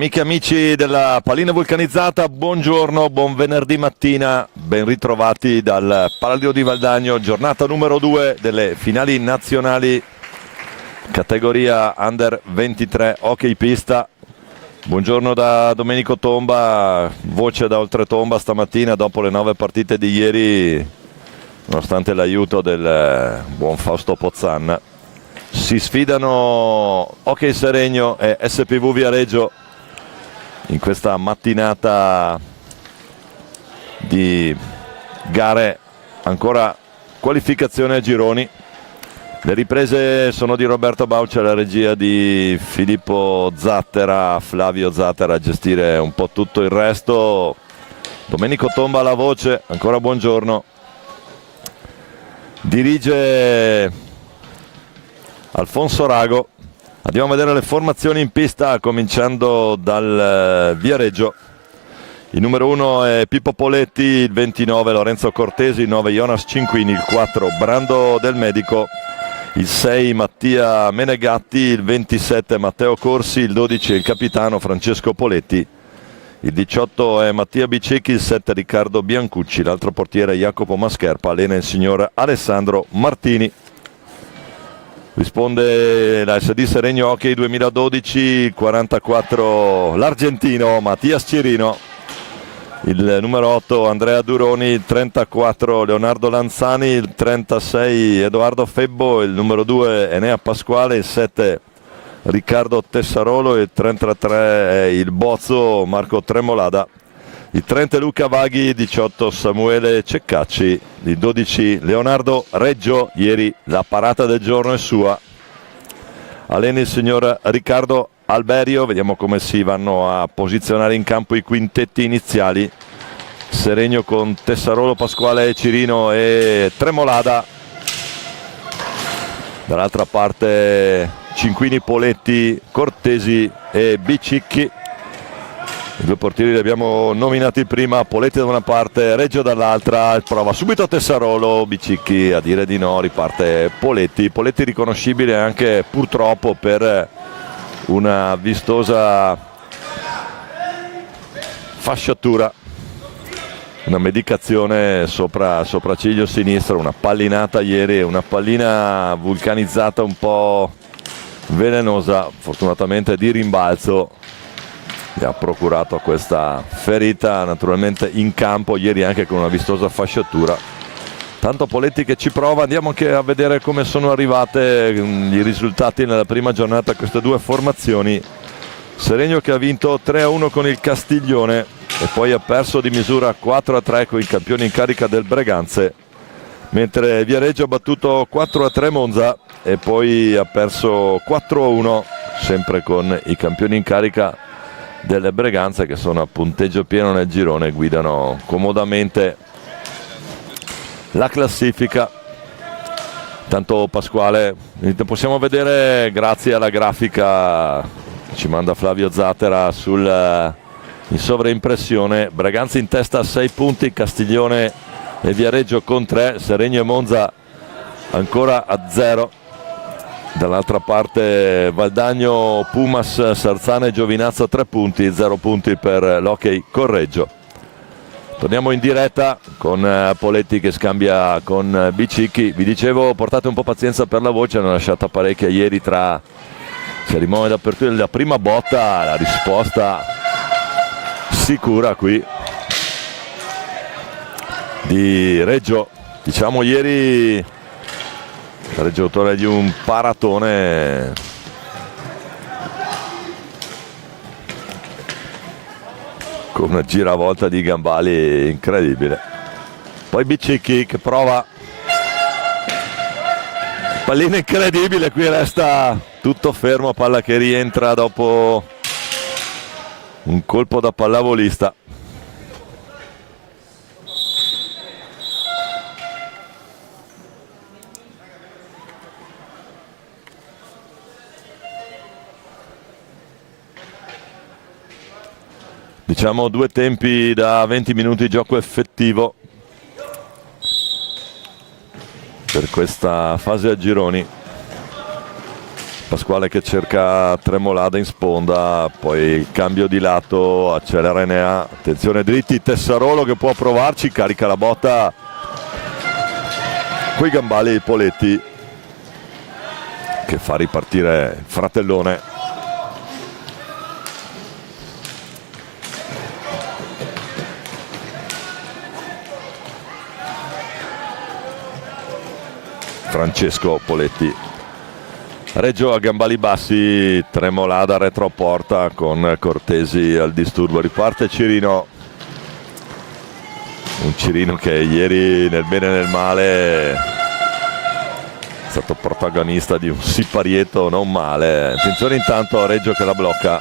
Amiche e amici della Pallina Vulcanizzata, buongiorno, buon venerdì mattina, ben ritrovati dal Palio di Valdagno, giornata numero 2 delle finali nazionali categoria Under 23 hockey pista. Buongiorno da Domenico Tomba, voce da Oltretomba stamattina dopo le 9 partite di ieri, nonostante l'aiuto del buon Fausto Pozzanna. Si sfidano Hockey Seregno e SPV Viareggio in questa mattinata di gare, ancora qualificazione a gironi. Le riprese sono di Roberto Baucia, la regia di Filippo Zattera, Flavio Zattera a gestire un po' tutto il resto. Domenico Tomba alla voce, ancora buongiorno. Dirige Alfonso Rago. Andiamo a vedere le formazioni in pista, cominciando dal Viareggio. Il numero 1 è Pippo Poletti, il 29 Lorenzo Cortesi, il 9 Jonas Cinquini, il 4 Brando Del Medico, il 6 Mattia Menegatti, il 27 Matteo Corsi, il 12 è il capitano Francesco Poletti, il 18 è Mattia Bicecchi, il 7 Riccardo Biancucci, l'altro portiere Jacopo Mascherpa, allena il signor Alessandro Martini. Risponde la SD Seregno Hockey 2012, 44 l'argentino Mattias Cirino, il numero 8 Andrea Duroni, il 34 Leonardo Lanzani, il 36 Edoardo Febbo, il numero 2 Enea Pasquale, il 7 Riccardo Tessarolo, il 33 è il Bozzo Marco Tremolada, il 30 Luca Vaghi, il 18 Samuele Ceccacci, il 12 Leonardo Reggio. Ieri la parata del giorno è sua. Allena il signor Riccardo Alberio. Vediamo come si vanno a posizionare in campo i quintetti iniziali. Seregno con Tessarolo, Pasquale, Cirino e Tremolada. Dall'altra parte Cinquini, Poletti, Cortesi e Bicicchi. I due portieri li abbiamo nominati prima, Poletti da una parte, Reggio dall'altra, prova subito Tessarolo, Bicicchi a dire di no, riparte Poletti riconoscibile anche purtroppo per una vistosa fasciatura, una medicazione sopra sopracciglio sinistro, una pallinata ieri, una pallina vulcanizzata un po' velenosa, fortunatamente di rimbalzo gli ha procurato questa ferita, naturalmente in campo ieri anche con una vistosa fasciatura. Tanto Poletti che ci prova. Andiamo anche a vedere come sono arrivate i risultati nella prima giornata queste due formazioni. Seregno che ha vinto 3-1 con il Castiglione e poi ha perso di misura 4-3 con i campioni in carica del Breganze, mentre Viareggio ha battuto 4-3 Monza e poi ha perso 4-1 sempre con i campioni in carica delle Breganze, che sono a punteggio pieno nel girone, guidano comodamente la classifica. Tanto Pasquale, possiamo vedere grazie alla grafica che ci manda Flavio Zattera in sovraimpressione, Breganze in testa a 6 punti, Castiglione e Viareggio con 3, Seregno e Monza ancora a 0. Dall'altra parte Valdagno, Pumas, Sarzana e Giovinazzo 3 punti, 0 punti per l'Hockey Correggio. Torniamo in diretta con Poletti che scambia con Bicicchi. Vi dicevo, portate un po' pazienza per la voce, hanno lasciato parecchia ieri tra cerimonia d'apertura e la prima botta, la risposta sicura qui di Reggio. Diciamo ieri Reggio autore di un paratone con una giravolta di Gambali incredibile. Poi Bicicchi che prova, pallina incredibile, qui resta tutto fermo, palla che rientra dopo un colpo da pallavolista. Diciamo due tempi da 20 minuti di gioco effettivo per questa fase a gironi. Pasquale che cerca Tremolada in sponda, poi il cambio di lato, accelera Enea, attenzione dritti, Tessarolo che può provarci, carica la botta, coi gambali Poletti che fa ripartire il fratellone. Francesco Poletti. Reggio a gambali bassi, Tremolada retroporta con Cortesi al disturbo, riparte Cirino, un Cirino che ieri nel bene e nel male è stato protagonista di un siparietto non male. Attenzione intanto a Reggio che la blocca,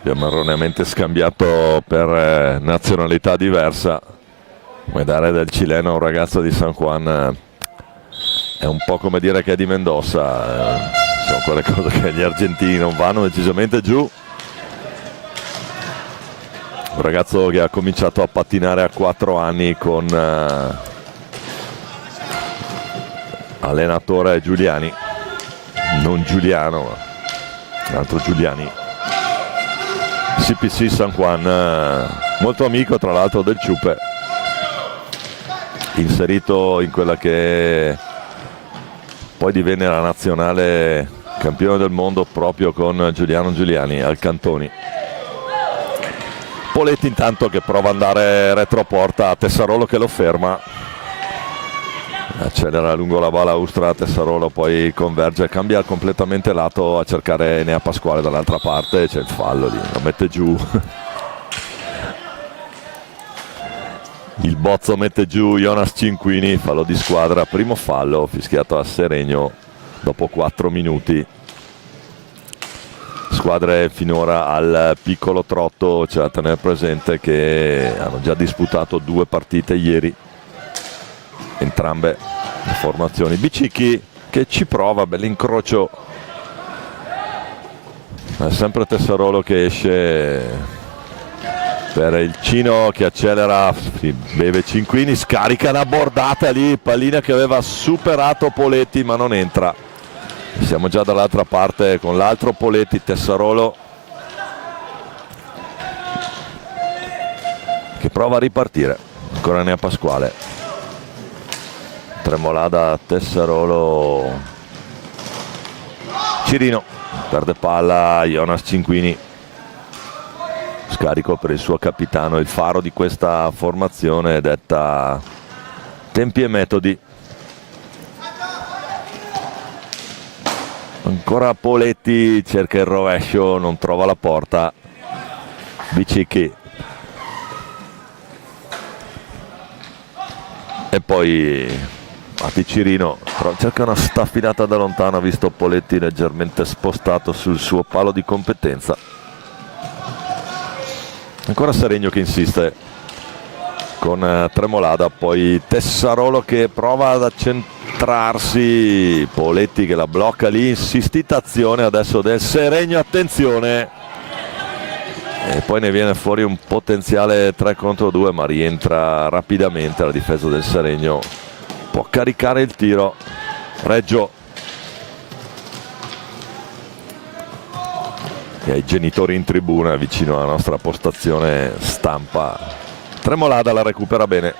abbiamo erroneamente scambiato per nazionalità diversa, come dare del cileno a un ragazzo di San Juan è un po' come dire che è di Mendoza, sono quelle cose che gli argentini non vanno decisamente giù. Un ragazzo che ha cominciato a pattinare a 4 anni con allenatore Giuliani, non Giuliano, ma un altro Giuliani. CPC San Juan, molto amico tra l'altro del Ciupe, inserito in quella che poi divenne la nazionale campione del mondo proprio con Giuliano Giuliani al Cantoni. Poletti intanto che prova ad andare retroporta, a Tessarolo che lo ferma, accelera lungo la balaustra, Tessarolo poi converge, cambia completamente lato a cercare Enea Pasquale dall'altra parte, c'è il fallo lì, lo mette giù. Il bozzo mette giù Jonas Cinquini, fallo di squadra, primo fallo fischiato a Seregno dopo 4 minuti. Squadre finora al piccolo trotto, c'è da tenere presente che hanno già disputato 2 partite ieri, entrambe le formazioni. Bicicchi che ci prova, bell'incrocio, è sempre Tessarolo che esce per il Cino che accelera, beve Cinquini, scarica una bordata lì, pallina che aveva superato Poletti ma non entra. Siamo già dall'altra parte con l'altro Poletti, Tessarolo che prova a ripartire, ancora Enea Pasquale, Tremolada, Tessarolo, Cirino, perde palla, Jonas Cinquini, scarico per il suo capitano, il faro di questa formazione detta tempi e metodi. Ancora Poletti, cerca il rovescio, non trova la porta. Bicicchi. E poi Cirino cerca una staffilata da lontano, ha visto Poletti leggermente spostato sul suo palo di competenza. Ancora Seregno che insiste con Tremolada, poi Tessarolo che prova ad accentrarsi, Poletti che la blocca lì, insistita azione adesso del Seregno, attenzione, e poi ne viene fuori un potenziale 3 contro 2 ma rientra rapidamente la difesa del Seregno, può caricare il tiro. Reggio e ai genitori in tribuna vicino alla nostra postazione stampa. Tremolada la recupera bene,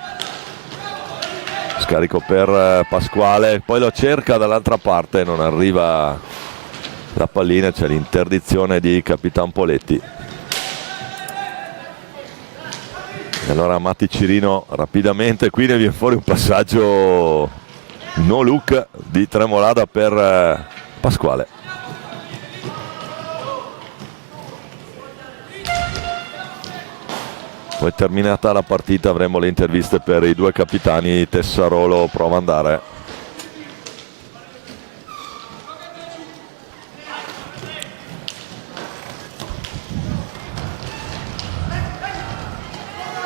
scarico per Pasquale, poi lo cerca dall'altra parte, non arriva la pallina, c'è l'interdizione di Capitan Poletti. E allora Cirino rapidamente, qui ne viene fuori un passaggio no look di Tremolada per Pasquale. Poi terminata la partita avremo le interviste per i 2 capitani. Tessarolo prova ad andare.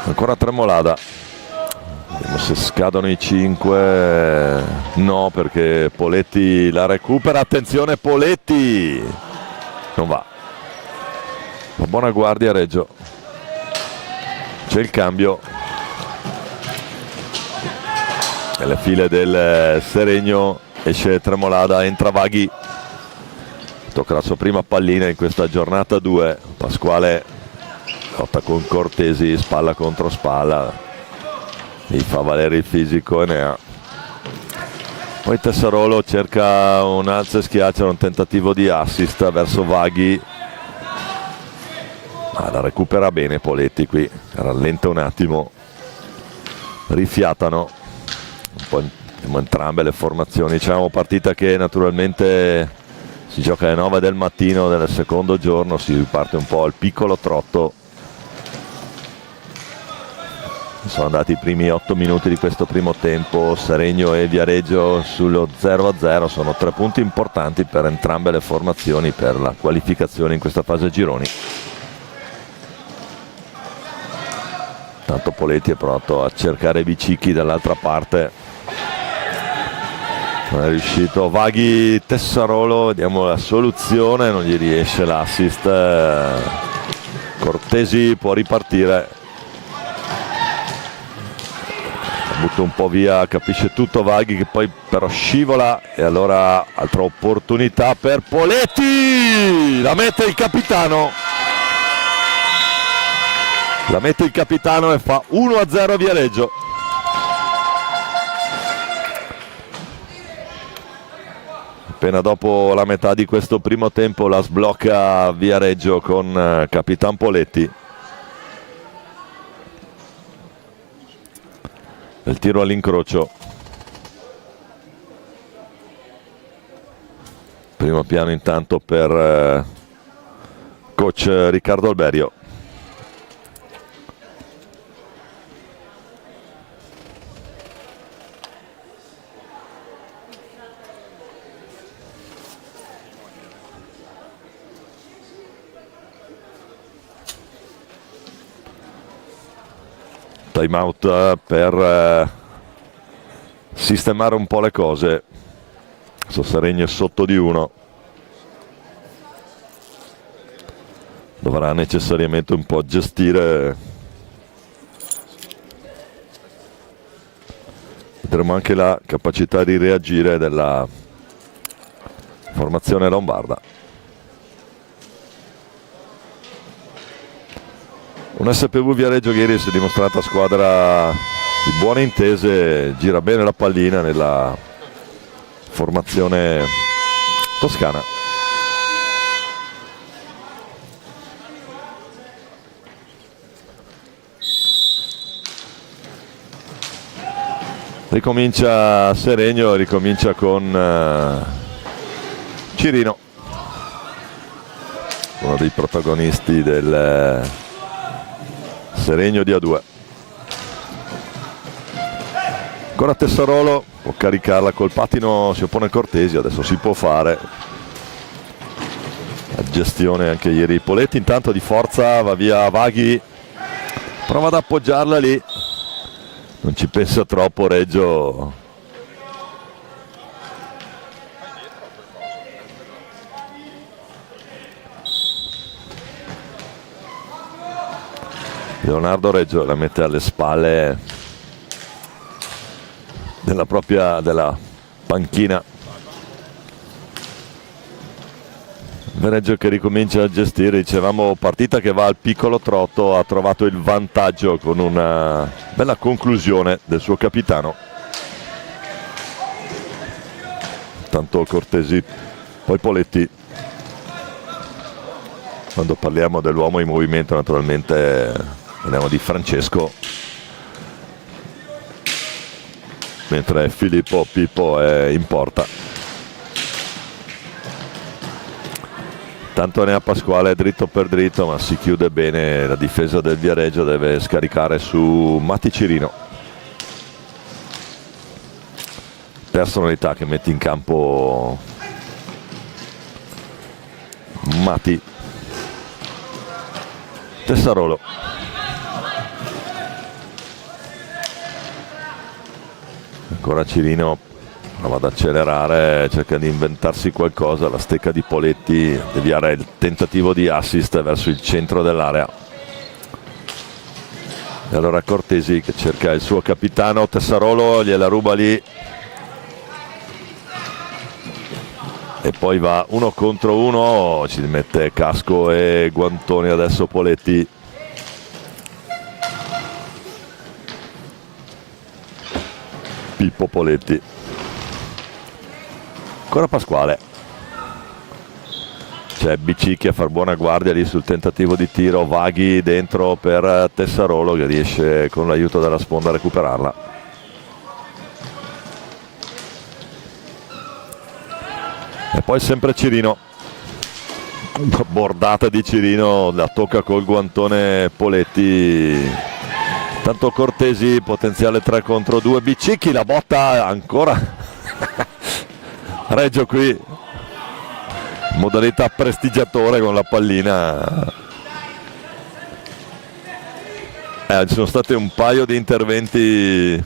Ancora Tremolada. Vediamo se scadono i 5. No, perché Poletti la recupera. Attenzione Poletti! Non va. La buona guardia Reggio. C'è il cambio nelle file del Seregno, esce Tremolada, entra Vaghi, tocca la sua prima pallina in questa giornata 2. Pasquale lotta con Cortesi, spalla contro spalla, gli fa valere il fisico e ne ha. Poi Tessarolo cerca un alzo e schiaccia, un tentativo di assist verso Vaghi, ma la recupera bene Poletti qui, rallenta un attimo, rifiatano un po' entrambe le formazioni. Diciamo partita che naturalmente si gioca alle 9 del mattino del secondo giorno, si riparte un po' al piccolo trotto. Sono andati i primi 8 minuti di questo primo tempo, Seregno e Viareggio sullo 0-0, sono 3 punti importanti per entrambe le formazioni per la qualificazione in questa fase gironi. Tanto Poletti è pronto a cercare Bicicchi dall'altra parte, non è riuscito. Vaghi, Tessarolo, vediamo la soluzione, non gli riesce l'assist. Cortesi può ripartire, butta un po' via, capisce tutto Vaghi che poi però scivola, e allora altra opportunità per Poletti, la mette il capitano. La mette il capitano e fa 1-0 Viareggio. Appena dopo la metà di questo primo tempo la sblocca Viareggio con Capitan Poletti. Il tiro all'incrocio. Primo piano intanto per coach Riccardo Alberio. Time out per sistemare un po' le cose. Seregno è sotto di 1, dovrà necessariamente un po' gestire. Vedremo anche la capacità di reagire della formazione lombarda. Un SPV Viareggio che ieri si è dimostrata squadra di buone intese, gira bene la pallina nella formazione toscana. Ricomincia Seregno, ricomincia con Cirino, uno dei protagonisti del Seregno di A2. Ancora Tessarolo, può caricarla col pattino, si oppone Cortesi, adesso si può fare. La gestione anche ieri Poletti, intanto di forza va via Vaghi, prova ad appoggiarla lì, non ci pensa troppo Reggio. Leonardo Reggio la mette alle spalle della panchina. Reggio che ricomincia a gestire, dicevamo partita che va al piccolo trotto, ha trovato il vantaggio con una bella conclusione del suo capitano. Tanto Cortesi, poi Poletti. Quando parliamo dell'uomo in movimento naturalmente parliamo di Francesco, mentre Filippo Pippo è in porta. Tanto ne ha Pasquale dritto per dritto, ma si chiude bene la difesa del Viareggio, deve scaricare su Matti Cirino. Personalità che mette in campo Matti. Tessarolo. Ancora Cirino prova ad accelerare, cerca di inventarsi qualcosa, la stecca di Poletti, deviare il tentativo di assist verso il centro dell'area. E allora Cortesi che cerca il suo capitano, Tessarolo gliela ruba lì. e poi va 1 contro 1, ci mette casco e guantoni adesso Poletti. Pippo Poletti, ancora Pasquale, c'è Bicicchi a far buona guardia lì sul tentativo di tiro, Vaghi dentro per Tessarolo che riesce con l'aiuto della sponda a recuperarla. E poi sempre Cirino, bordata di Cirino, la tocca col guantone Poletti. Tanto Cortesi, potenziale 3 contro 2, Bicicchi, la botta ancora. Reggio qui, modalità prestigiatore con la pallina. Ci sono stati un paio di interventi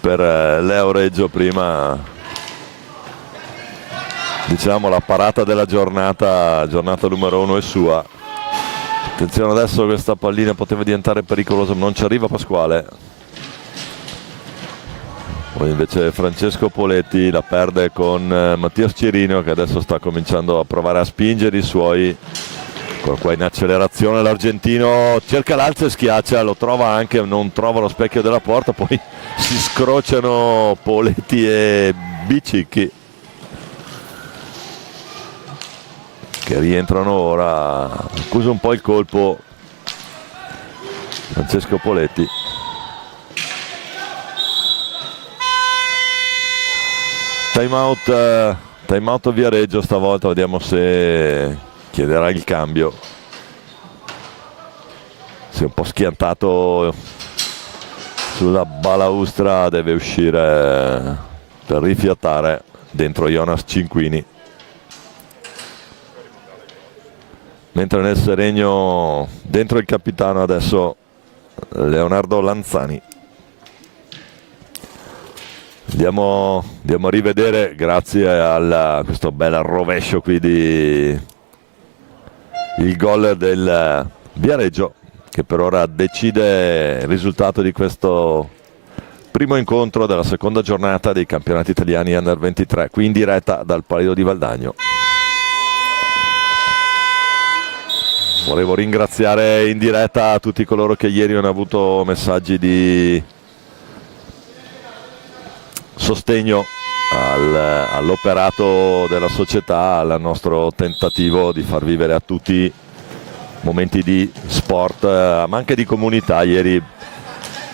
per Leo Reggio prima. Diciamo la parata della giornata numero 1 è sua. Attenzione adesso, questa pallina poteva diventare pericolosa, non ci arriva Pasquale. Poi invece Francesco Poletti la perde con Mattias Cirino che adesso sta cominciando a provare a spingere i suoi. Qua in accelerazione l'argentino cerca l'alza e schiaccia, lo trova anche, non trova lo specchio della porta, poi si scrociano Poletti e Bicicchi che rientrano ora. Accusa un po' il colpo Francesco Poletti. Time out Viareggio stavolta, vediamo se chiederà il cambio. Si è un po' schiantato sulla balaustra, deve uscire per rifiatare dentro Jonas Cinquini. Mentre nel Seregno dentro il capitano adesso Leonardo Lanzani. Andiamo a rivedere, grazie a questo bel rovescio qui il gol del Viareggio, che per ora decide il risultato di questo primo incontro della seconda giornata dei campionati italiani Under 23, qui in diretta dal Palio di Valdagno. Volevo ringraziare in diretta tutti coloro che ieri hanno avuto messaggi di sostegno all'operato della società, al nostro tentativo di far vivere a tutti momenti di sport, ma anche di comunità. Ieri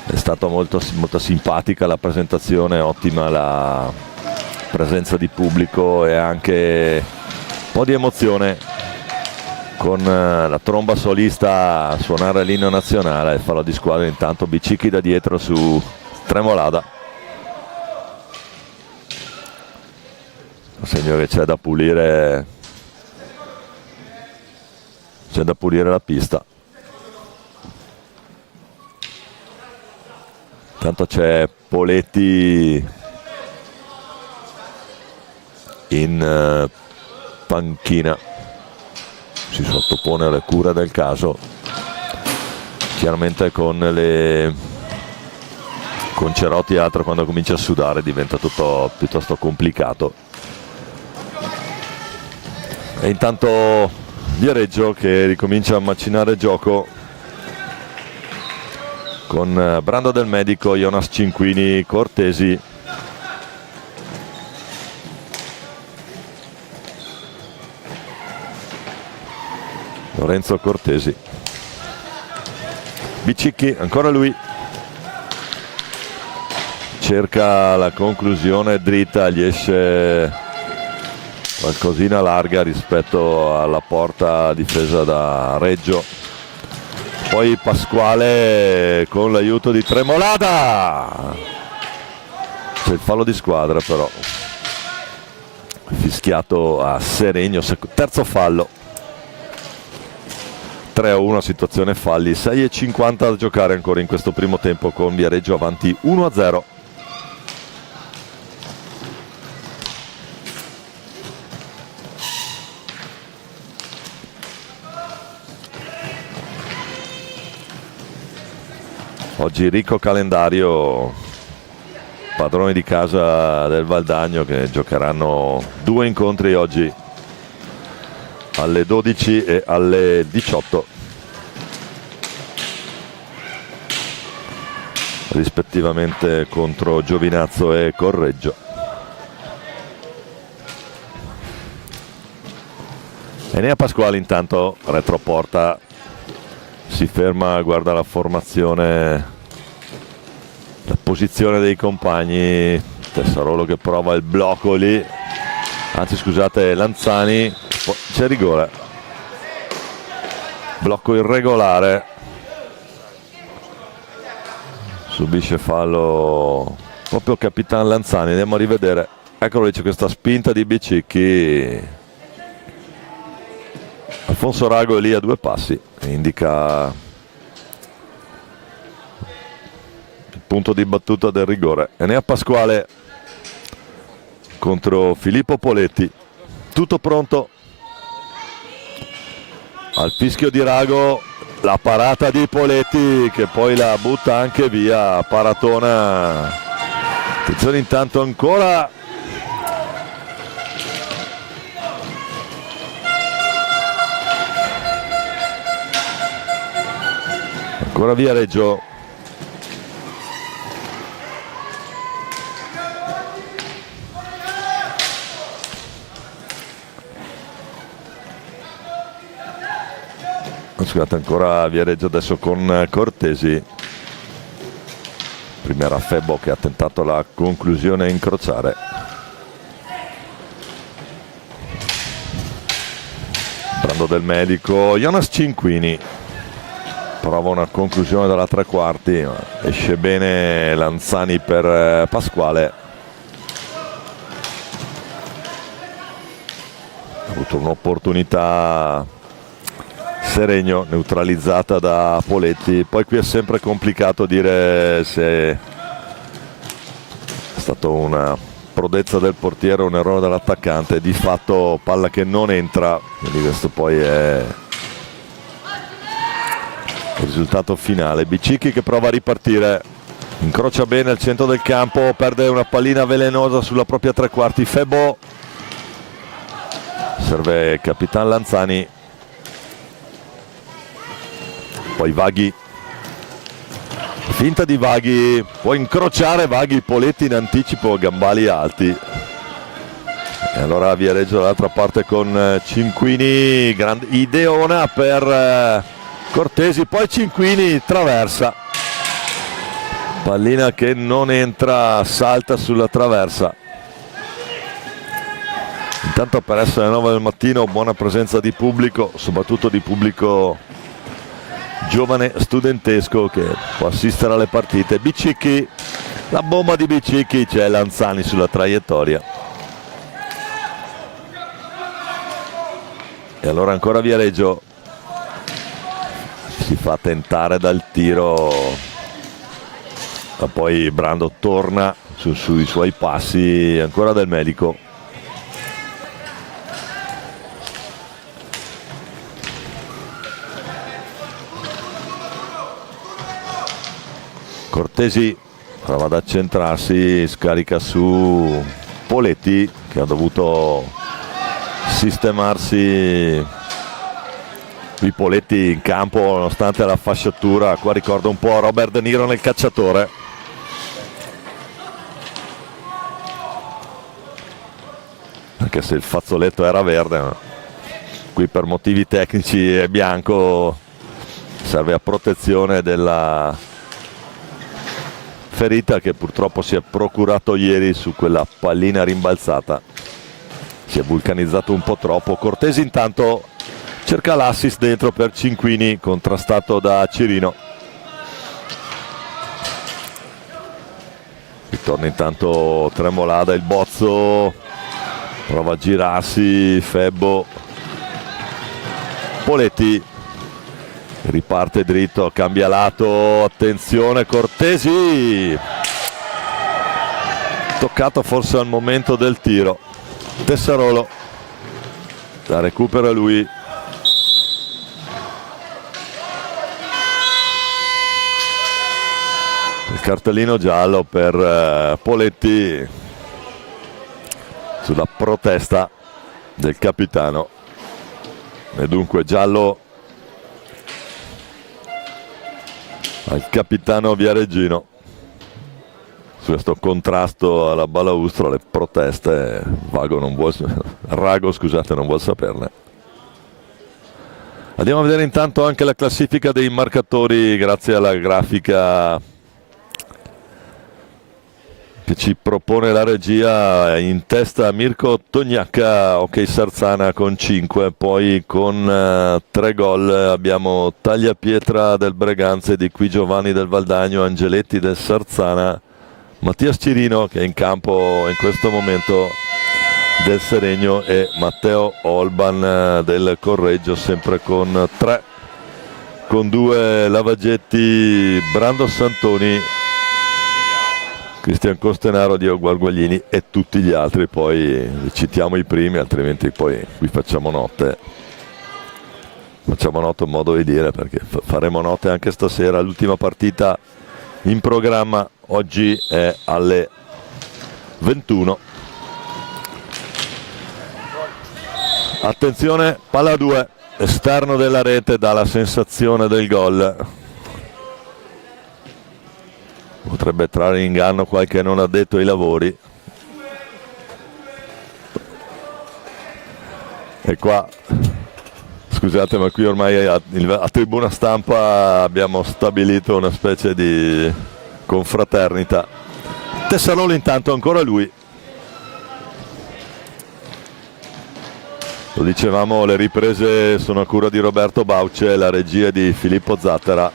è stata molto simpatica la presentazione, ottima la presenza di pubblico e anche un po' di emozione con la tromba solista a suonare l'inno nazionale. Fallo di squadra intanto, Bicicchi da dietro su Tremolada, segno che c'è da pulire la pista. Intanto c'è Poletti in panchina, si sottopone alle cure del caso, chiaramente con Cerotti e altro, quando comincia a sudare diventa tutto piuttosto complicato. E intanto Viareggio che ricomincia a macinare gioco con Brando Del Medico, Jonas Cinquini, Cortesi. Lorenzo Cortesi, Bicicchi, ancora lui, cerca la conclusione dritta, gli esce qualcosina larga rispetto alla porta difesa da Reggio. Poi Pasquale con l'aiuto di Tremolada, c'è il fallo di squadra però, fischiato a Seregno, terzo fallo. 3-1, situazione falli, 6:50 da giocare ancora in questo primo tempo con Viareggio avanti 1-0. Oggi ricco calendario padroni di casa del Valdagno, che giocheranno 2 incontri oggi alle 12 e alle 18 rispettivamente contro Giovinazzo e Correggio. Enea Pasquale intanto retroporta, si ferma, guarda la formazione, la posizione dei compagni. Tessarolo che prova il blocco lì, anzi scusate, Lanzani, c'è rigore, blocco irregolare, subisce fallo proprio Capitan Lanzani. Andiamo a rivedere, eccolo lì, c'è questa spinta di Bicicchi. Alfonso Rago è lì a 2 passi, indica il punto di battuta del rigore. Enea Pasquale contro Filippo Poletti, tutto pronto. Al fischio di Rago la parata di Poletti, che poi la butta anche via, paratona. Attenzione intanto ancora Viareggio. Scusate, ancora Viareggio adesso con Cortesi. Prima era Febbo che ha tentato la conclusione a incrociare. Brando del Medico, Jonas Cinquini prova una conclusione dalla 3/4, esce bene Lanzani per Pasquale. Ha avuto un'opportunità Seregno, neutralizzata da Poletti. Poi qui è sempre complicato dire se è stata una prodezza del portiere o un errore dell'attaccante. Di fatto palla che non entra, quindi questo poi è il risultato finale. Bicicchi che prova a ripartire, incrocia bene al centro del campo, perde una pallina velenosa sulla propria 3/4. Febbo, serve Capitan Lanzani, poi Vaghi, finta di Vaghi, può incrociare Vaghi, Poletti in anticipo, gambali alti. E allora Viareggio dall'altra parte con Cinquini, grande ideona per Cortesi, poi Cinquini traversa, pallina che non entra, salta sulla traversa. Intanto per essere 9 del mattino, buona presenza di pubblico, soprattutto di pubblico giovane studentesco che può assistere alle partite. Bicicchi, la bomba di Bicicchi, c'è Lanzani sulla traiettoria. E allora ancora Viareggio, si fa tentare dal tiro, ma poi Brando torna sui suoi passi. Ancora Del Medico, Cortesi prova ad accentrarsi, scarica su Poletti che ha dovuto sistemarsi. Qui Poletti in campo nonostante la fasciatura, qua ricorda un po' Robert De Niro nel Cacciatore. Anche se il fazzoletto era verde, ma qui per motivi tecnici è bianco, serve a protezione della ferita che purtroppo si è procurato ieri su quella pallina rimbalzata. Si è vulcanizzato un po' troppo. Cortesi intanto cerca l'assist dentro per Cinquini, contrastato da Cirino. Ritorna intanto Tremolada, il Bozzo prova a girarsi, Febbo, Poletti riparte dritto, cambia lato, attenzione Cortesi, toccato forse al momento del tiro. Tessarolo, la recupera lui. cartellino giallo per Poletti sulla protesta del capitano, e dunque giallo al capitano Viareggino su questo contrasto alla balaustra. Le proteste, Rago scusate, non vuol saperne. Andiamo a vedere intanto anche la classifica dei marcatori grazie alla grafica che ci propone la regia. In testa Mirko Tognacca, ok Sarzana con 5, poi con 3 gol abbiamo Tagliapietra del Breganze, di qui Giovanni del Valdagno, Angeletti del Sarzana, Mattias Cirino che è in campo in questo momento del Seregno e Matteo Olban del Correggio, sempre con 3, con 2 Lavaggetti, Brando Santoni, Cristian Costenaro, Diego Guarguaglini e tutti gli altri. Poi citiamo i primi, altrimenti poi qui facciamo notte un modo di dire, perché faremo notte anche stasera. L'ultima partita in programma oggi è alle 21. Attenzione, palla 2, esterno della rete, dà la sensazione del gol. Potrebbe trarre in inganno qualche non addetto ai lavori. E qua, scusate, ma qui ormai a tribuna stampa abbiamo stabilito una specie di confraternita. Tessarolo intanto, ancora lui. Lo dicevamo, le riprese sono a cura di Roberto Bauce, la regia di Filippo Zattera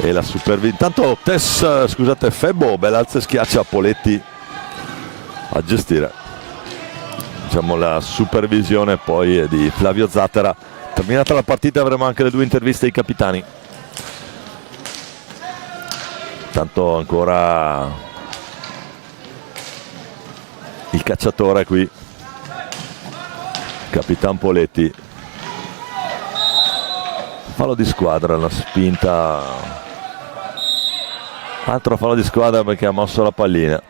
e la intanto Febbo Belalze schiaccia Poletti a gestire, diciamo, la supervisione poi è di Flavio Zattera. Terminata la partita avremo anche le 2 interviste ai capitani. Tanto ancora il cacciatore qui, Capitan Poletti. Fallo di squadra, la spinta, altro fallo di squadra perché ha mosso la pallina.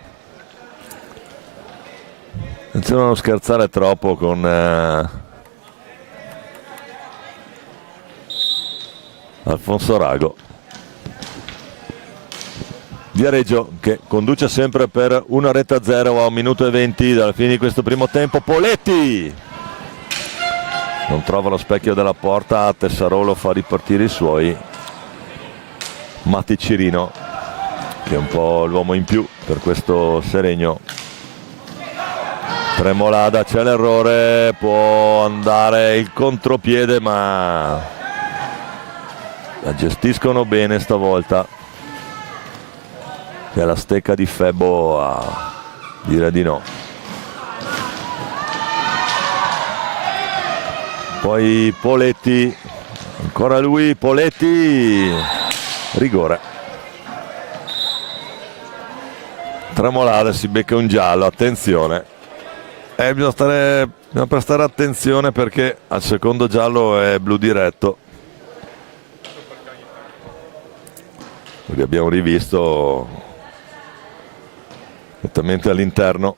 Attenzione a non scherzare troppo con Alfonso Rago. Viareggio che conduce sempre per 1-0 a 1 minuto e 20 dalla fine di questo primo tempo. Poletti non trova lo specchio della porta, Tessarolo fa ripartire i suoi. Matti Cirino che è un po' l'uomo in più per questo Seregno. Tremolada, c'è l'errore, può andare il contropiede ma la gestiscono bene stavolta. È la stecca di Febbo a dire di no. Poi Poletti, ancora lui, Poletti, rigore. Tremolada si becca un giallo, attenzione. Bisogna prestare attenzione perché al secondo giallo è blu diretto. Perché abbiamo rivisto direttamente all'interno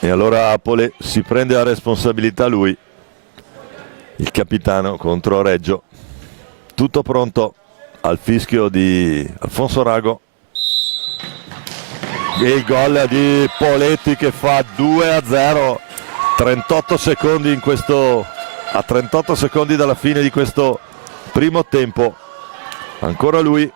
e allora Apole si prende la responsabilità lui, il capitano contro Reggio. Tutto pronto al fischio di Alfonso Rago e il gol di Poletti che fa 2-0 38 secondi a 38 secondi dalla fine di questo primo tempo. Ancora lui,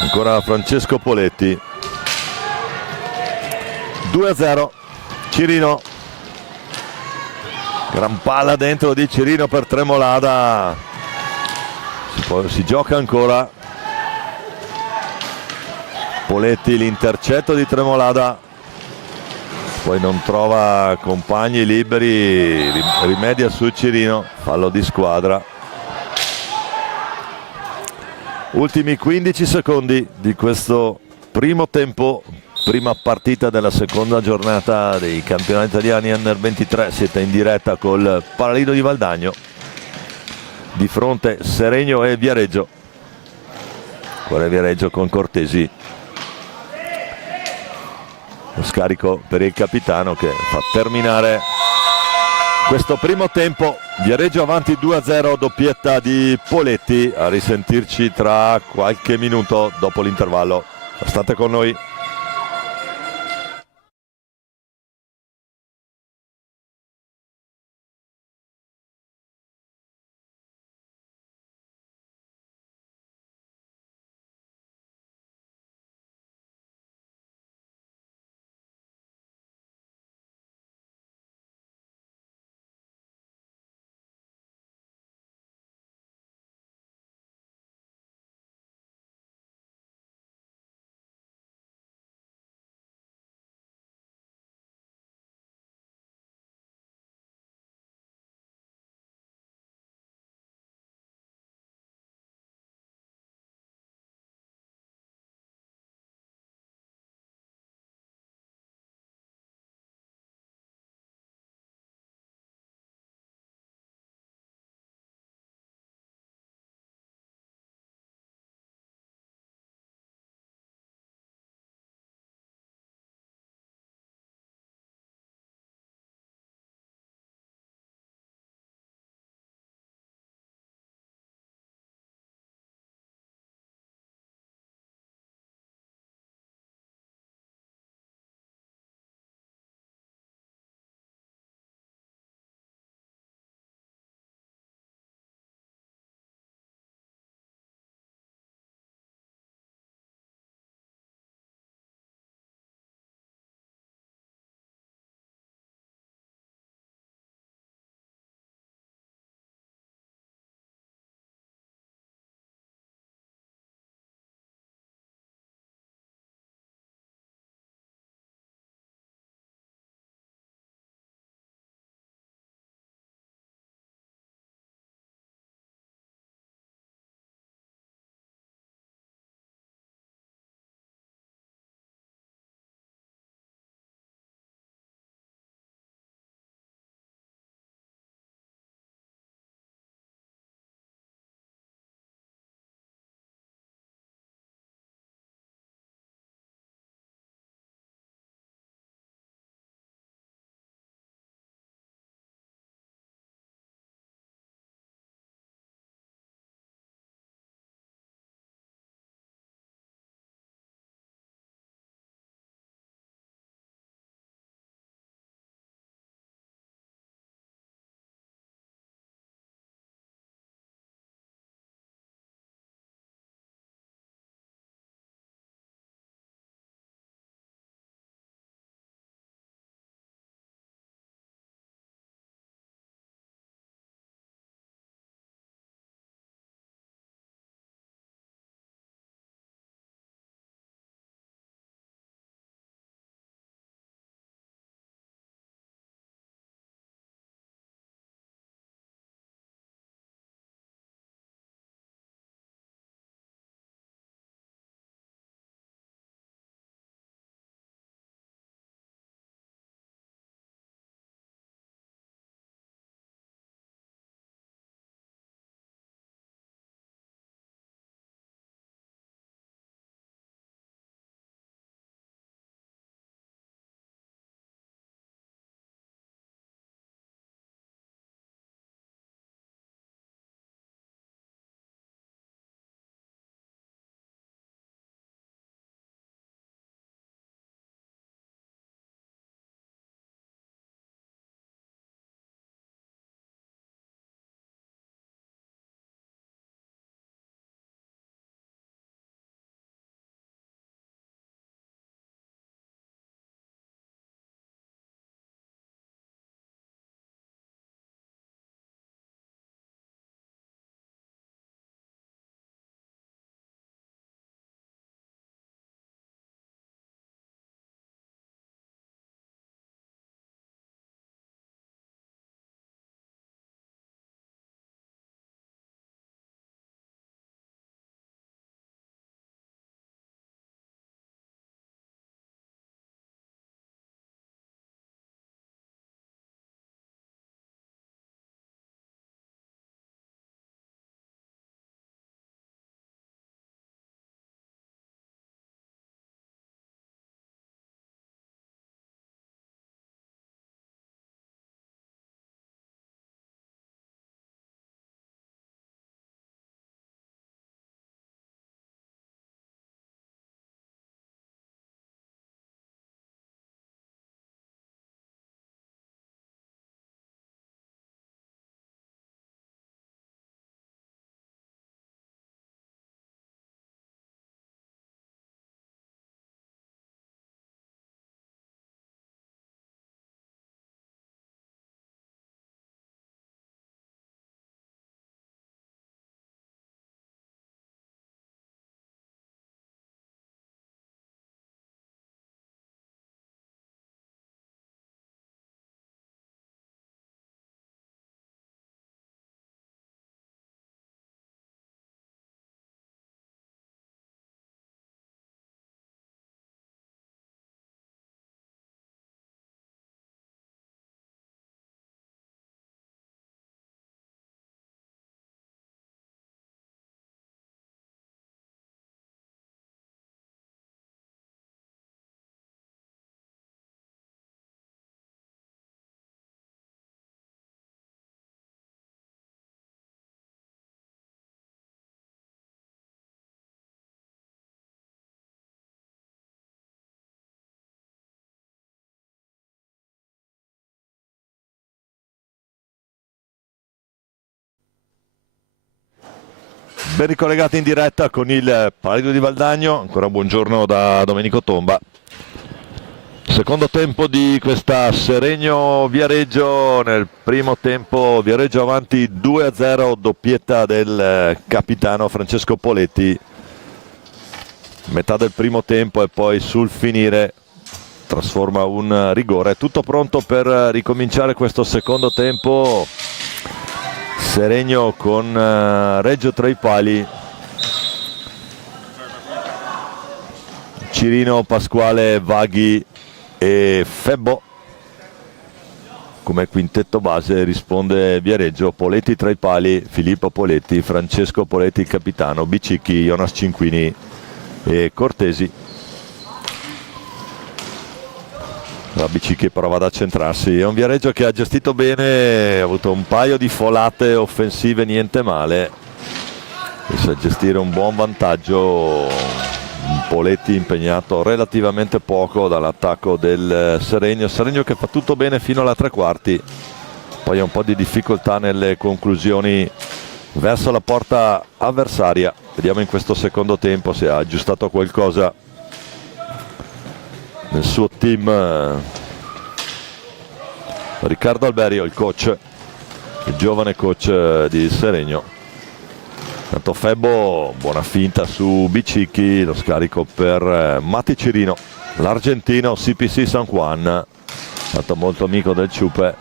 ancora Francesco Poletti. 2-0, Cirino, gran palla dentro di Cirino per Tremolada, si gioca ancora. Poletti, l'intercetto di Tremolada, poi non trova compagni liberi, rimedia su Cirino, fallo di squadra. Ultimi 15 secondi di questo primo tempo, prima partita della seconda giornata dei campionati italiani Under 23. Siete in diretta col Paladino di Valdagno. di fronte Seregno e Viareggio. Ora Viareggio con Cortesi, lo scarico per il capitano che fa terminare questo primo tempo. Viareggio avanti 2-0, doppietta di Poletti. A risentirci tra qualche minuto dopo l'intervallo. State con noi. Ben ricollegati in diretta con il Palio di Valdagno, ancora buongiorno da Domenico Tomba. Secondo tempo di questa Seregno-Viareggio. Nel primo tempo Viareggio avanti 2-0, doppietta del capitano Francesco Poletti. Metà del primo tempo e poi sul finire trasforma un rigore. Tutto pronto per ricominciare questo secondo tempo. Seregno con Reggio tra i pali, Cirino, Pasquale, Vaghi e Febbo. Come quintetto base risponde Viareggio: Poletti tra i pali, Filippo Poletti, Francesco Poletti il capitano, Bicicchi, Jonas Cinquini e Cortesi. La Bicicchi prova ad accentrarsi. È un Viareggio che ha gestito bene, ha avuto un paio di folate offensive niente male, riesce a gestire un buon vantaggio. Poletti impegnato relativamente poco dall'attacco del Seregno. Seregno che fa tutto bene fino alla tre quarti, poi ha un po' di difficoltà nelle conclusioni verso la porta avversaria. Vediamo in questo secondo tempo se ha aggiustato qualcosa nel suo team. Riccardo Alberio, il coach, il giovane coach di Seregno. Tanto Febbo, buona finta su Bicicchi, lo scarico per Matti Cirino, l'argentino CPC San Juan, stato molto amico del Ciupe.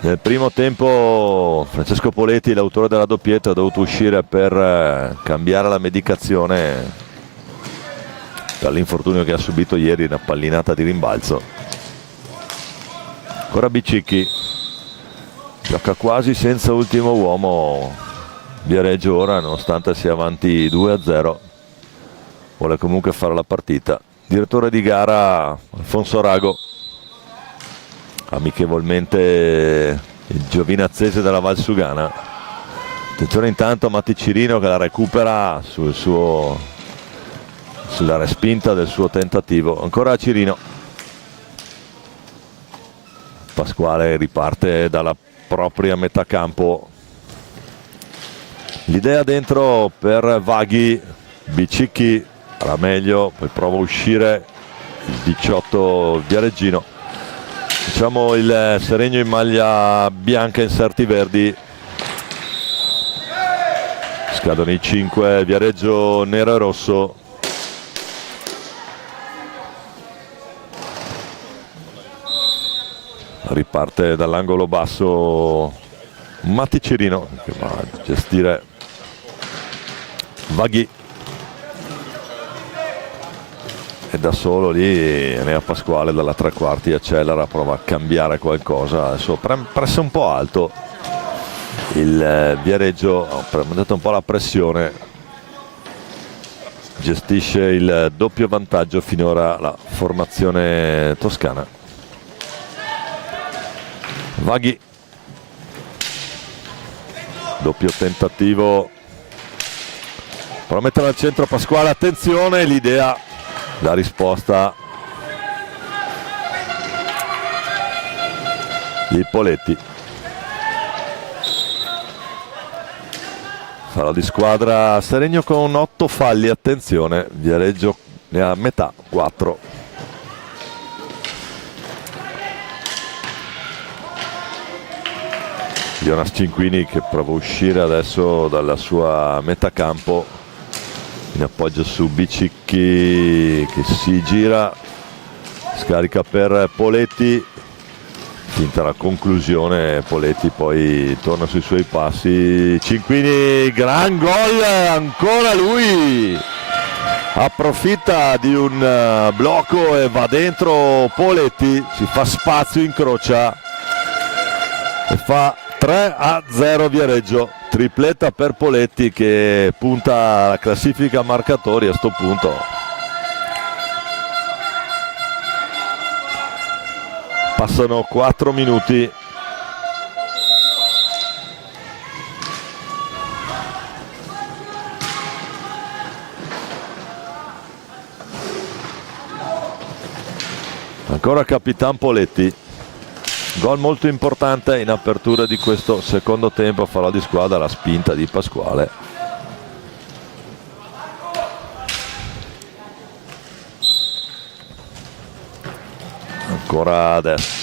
Nel primo tempo Francesco Poletti, l'autore della doppietta, ha dovuto uscire per cambiare la medicazione dall'infortunio che ha subito ieri, una pallinata di rimbalzo. Ancora Bicicchi, gioca quasi senza ultimo uomo Viareggio ora, nonostante sia avanti 2-0, vuole comunque fare la partita. Direttore di gara Alfonso Rago, amichevolmente il giovinazzese della Valsugana. Attenzione intanto a Matti Cirino che la recupera sulla respinta del suo tentativo. Ancora Cirino. Pasquale riparte dalla propria metà campo. L'idea dentro per Vaghi, Bicicchi era meglio, poi prova a uscire il 18 Viareggino. Diciamo il Seregno in maglia bianca, inserti verdi. Scadono i 5, Viareggio nero e rosso. Riparte dall'angolo basso Matti Cirino che va a gestire Vaghi, e da solo lì Enea Pasquale dalla tre quarti accelera, prova a cambiare qualcosa. Adesso pressa un po' alto il Viareggio, ha aumentato un po' la pressione, gestisce il doppio vantaggio finora la formazione toscana. Vaghi, doppio tentativo, prova a mettere al centro Pasquale, attenzione, l'idea, la risposta di Poletti. Fallo di squadra Seregno con 8 falli, attenzione, Viareggio ne ha metà, 4. Jonas Cinquini che prova a uscire adesso dalla sua metà campo in appoggio su Bicicchi che si gira, scarica per Poletti, finta la conclusione, Poletti poi torna sui suoi passi. Cinquini, gran gol, ancora lui, approfitta di un blocco e va dentro Poletti, si fa spazio, incrocia e fa 3-0 Viareggio, tripletta per Poletti che punta alla classifica marcatori a sto punto. Passano 4 minuti. Ancora Capitan Poletti. Gol molto importante in apertura di questo secondo tempo, fallo di squadra, la spinta di Pasquale. Ancora adesso.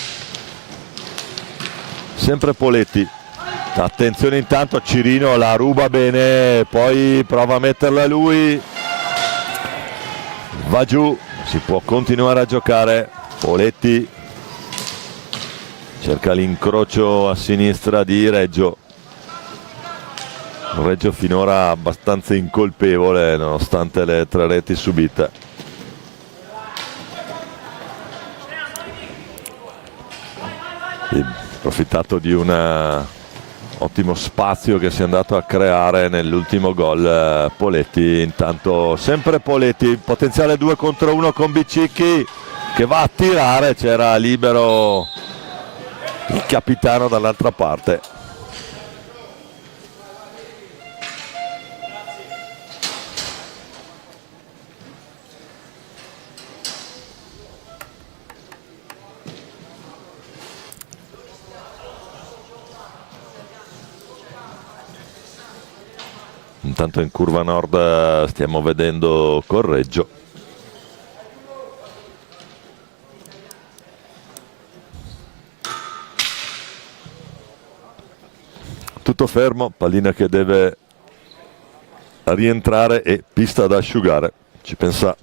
Sempre Poletti. Attenzione intanto, Cirino la ruba bene, poi prova a metterla lui. Va giù, si può continuare a giocare. Poletti cerca l'incrocio a sinistra di Reggio. Reggio finora abbastanza incolpevole nonostante le 3 reti subite. Approfittato di un ottimo spazio che si è andato a creare nell'ultimo gol Poletti. Intanto sempre Poletti, potenziale 2 contro 1 con Bicicchi che va a tirare, c'era libero il capitano dall'altra parte. Intanto in curva nord stiamo vedendo Correggio. Tutto fermo, pallina che deve rientrare e pista da asciugare. Ci pensa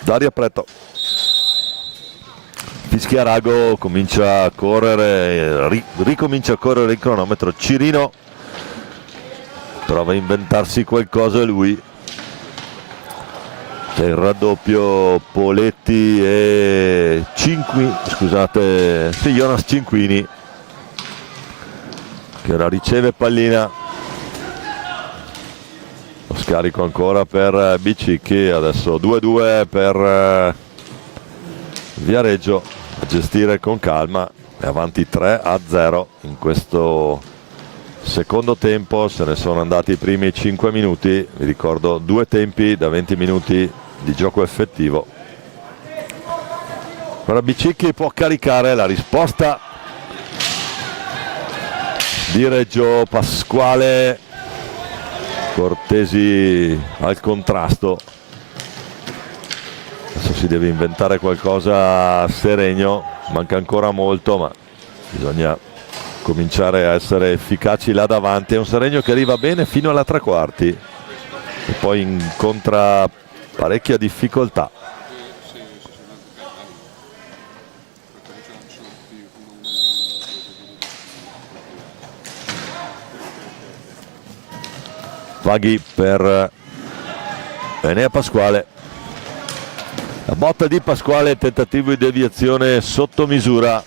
Dario Preto. Fischia Rago, comincia a correre, ricomincia a correre il cronometro. Cirino prova a inventarsi qualcosa lui. C'è il raddoppio Poletti e Jonas Cinquini che la riceve pallina. Lo scarico ancora per Bicicchi, adesso 2-2 per Viareggio a gestire con calma, è avanti 3-0 in questo secondo tempo. Se ne sono andati i primi 5 minuti, vi ricordo 2 tempi da 20 minuti di gioco effettivo. Ora Bicicchi può caricare, la risposta di Reggio, Pasquale, Cortesi al contrasto. Adesso si deve inventare qualcosa a Seregno, manca ancora molto ma bisogna cominciare a essere efficaci là davanti. È un Seregno che arriva bene fino alla 3/4 e poi incontra parecchia difficoltà. Vaghi per Enea Pasquale, la botta di Pasquale, tentativo di deviazione sotto misura.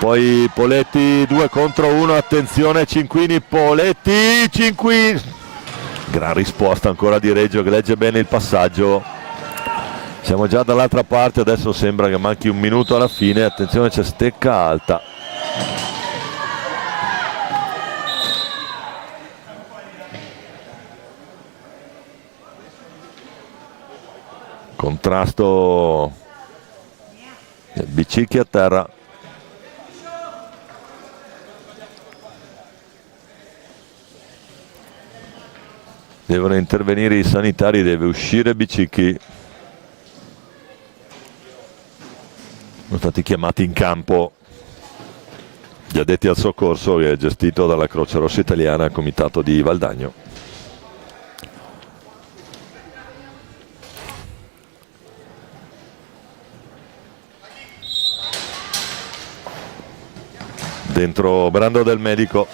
Poi Poletti 2 contro 1, attenzione Cinquini, Poletti, Cinquini, gran risposta ancora di Reggio che legge bene il passaggio. Siamo già dall'altra parte, adesso sembra che manchi un minuto alla fine. Attenzione, c'è stecca alta. Contrasto, Bicicchi a terra. Devono intervenire i sanitari, deve uscire Bicicchi. Sono stati chiamati in campo gli addetti al soccorso, che è gestito dalla Croce Rossa Italiana, comitato di Valdagno. Dentro Brando del Medico.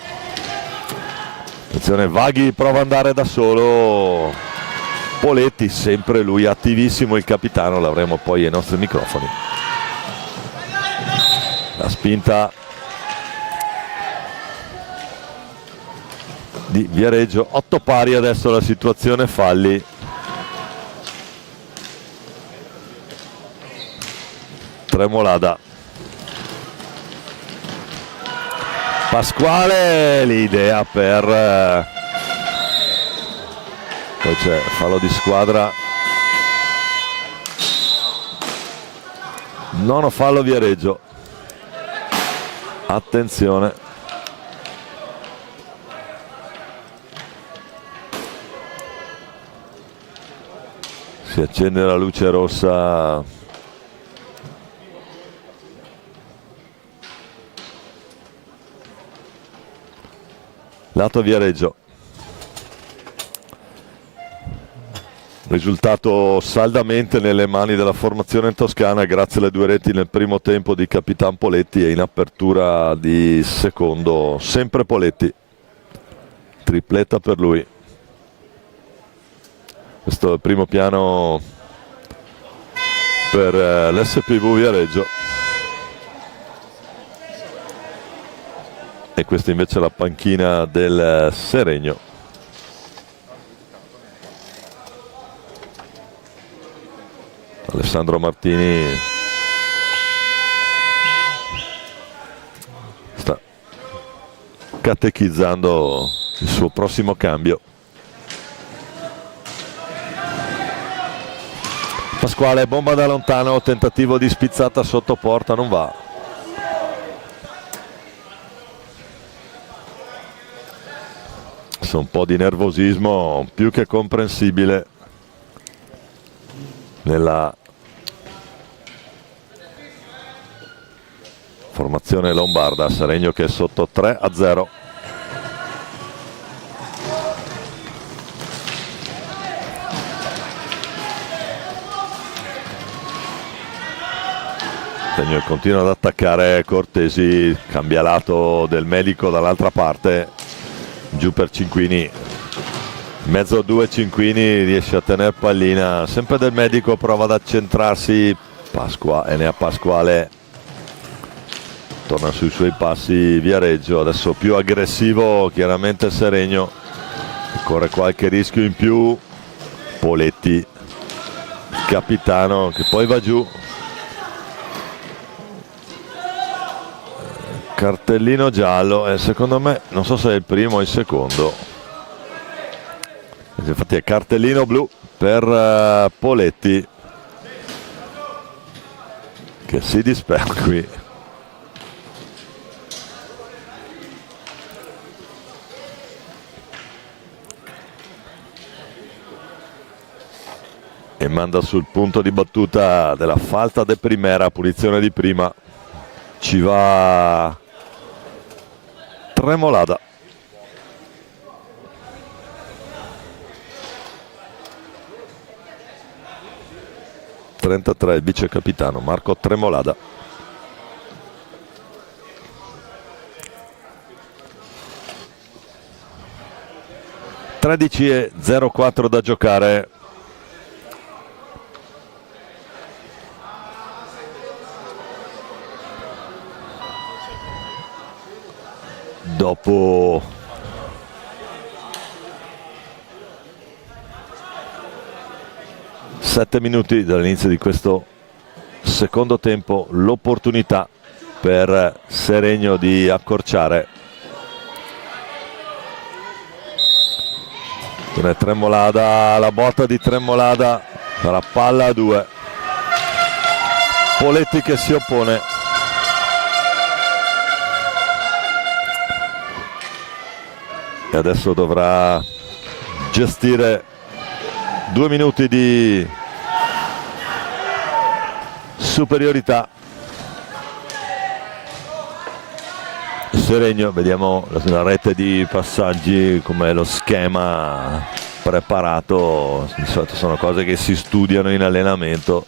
Attenzione, Vaghi prova ad andare da solo. Poletti, sempre lui attivissimo, il capitano, l'avremo poi ai nostri microfoni. La spinta di Viareggio, 8 pari adesso la situazione, falli. Tremolada. Pasquale, l'idea per poi c'è fallo di squadra, nono fallo Viareggio. attenzione, si accende la luce rossa, lato Viareggio. Risultato saldamente nelle mani della formazione toscana grazie alle 2 reti nel primo tempo di Capitan Poletti e in apertura di secondo sempre Poletti, tripletta per lui. Questo è il primo piano per l'SPV Viareggio e questa invece è la panchina del Seregno. Alessandro Martini sta catechizzando il suo prossimo cambio. Pasquale, bomba da lontano, tentativo di spizzata sotto porta, non va. C'è un po' di nervosismo più che comprensibile nella formazione lombarda. Seregno che è sotto 3-0. Seregno continua ad attaccare Cortesi, cambia lato del medico dall'altra parte, giù per Cinquini, mezzo 2 Cinquini, riesce a tenere pallina, sempre del medico, prova ad accentrarsi Pasquale, torna sui suoi passi Viareggio, adesso più aggressivo chiaramente Seregno, corre qualche rischio in più, Poletti, il capitano che poi va giù, cartellino giallo e secondo me, non so se è il primo o il secondo, infatti è cartellino blu per Poletti che si disperde qui. E manda sul punto di battuta della falta de primera, punizione di prima, ci va Tremolada. Il vice capitano Marco Tremolada. (13:04) da giocare. Dopo 7 minuti dall'inizio di questo secondo tempo, l'opportunità per Seregno di accorciare. Tremolada, la botta di Tremolada, la palla a 2. Poletti che si oppone. E adesso dovrà gestire 2 minuti di superiorità. Seregno, vediamo la rete di passaggi, come lo schema preparato, di solito sono cose che si studiano in allenamento,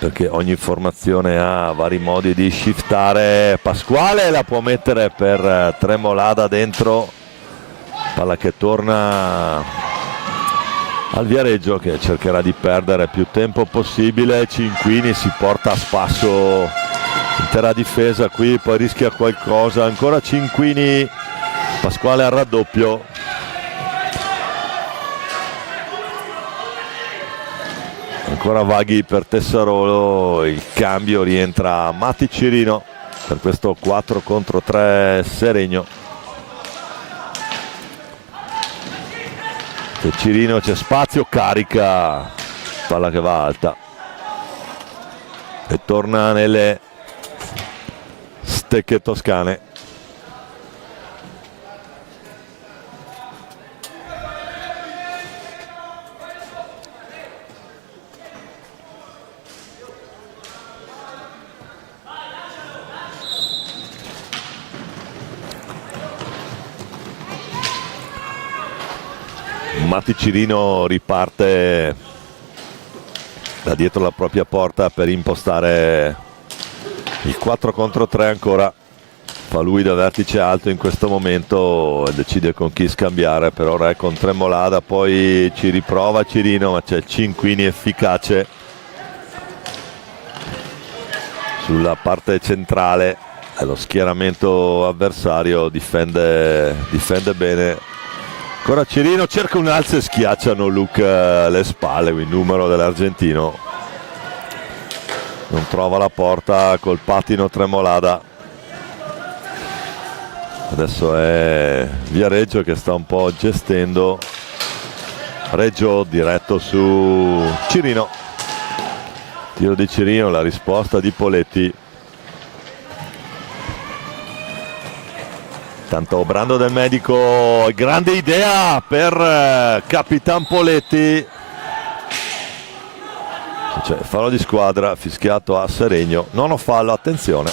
perché ogni formazione ha vari modi di shiftare. Pasquale la può mettere per Tremolada dentro, palla che torna al Viareggio che cercherà di perdere più tempo possibile. Cinquini si porta a spasso intera difesa qui, poi rischia qualcosa, ancora Cinquini, Pasquale al raddoppio. Ancora vaghi per Tessarolo, il cambio, rientra Matti Cirino per questo 4 contro 3 Seregno. C'è Cirino, c'è spazio, carica, palla che va alta e torna nelle bistecche toscane. Matti Cirino riparte da dietro la propria porta per impostare il 4 contro 3 ancora. Fa lui da vertice alto in questo momento e decide con chi scambiare. Per ora è con Tremolada, poi ci riprova Cirino, ma c'è Cinquini efficace sulla parte centrale. E lo schieramento avversario difende bene. Ancora Cirino, cerca un alzo e schiacciano Luca alle spalle, il numero dell'argentino. Non trova la porta col pattino Tremolada. Adesso è Viareggio che sta un po' gestendo. Reggio diretto su Cirino. Tiro di Cirino, la risposta di Poletti. Tanto Brando del Medico, grande idea per Capitan Poletti. C'è fallo di squadra, fischiato a Seregno, nono fallo, attenzione.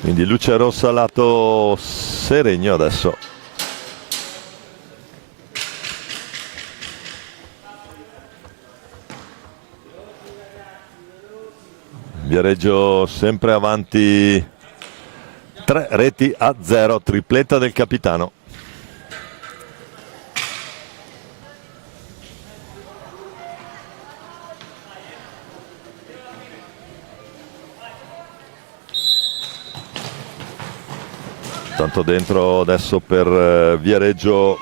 Quindi luce rossa lato Seregno adesso. Viareggio sempre avanti 3-0, tripletta del capitano. Tanto dentro adesso per Viareggio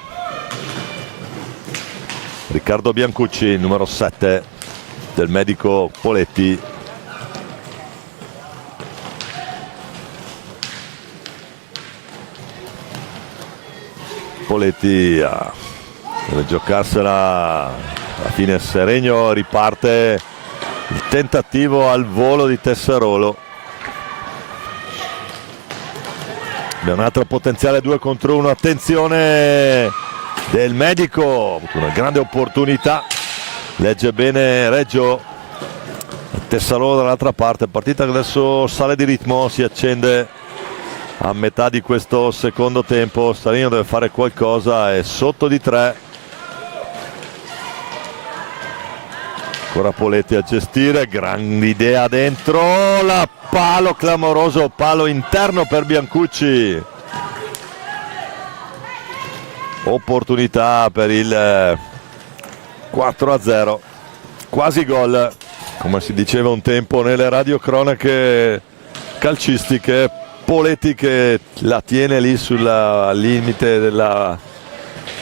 Riccardo Biancucci, numero 7 del Medico Poletti. Poletti deve giocarsela, alla fine Seregno riparte, il tentativo al volo di Tessarolo. Abbiamo un altro potenziale 2 contro 1, attenzione del Medico, una grande opportunità, legge bene Reggio, Tessarolo dall'altra parte, partita che adesso sale di ritmo, si accende a metà di questo secondo tempo. Seregno deve fare qualcosa, è sotto di 3. Ancora Poletti a gestire, grande idea dentro, la palo clamoroso, palo interno per Biancucci. Opportunità per il 4-0, quasi gol, come si diceva un tempo nelle radiocronache calcistiche. Poletti che la tiene lì sulla limite della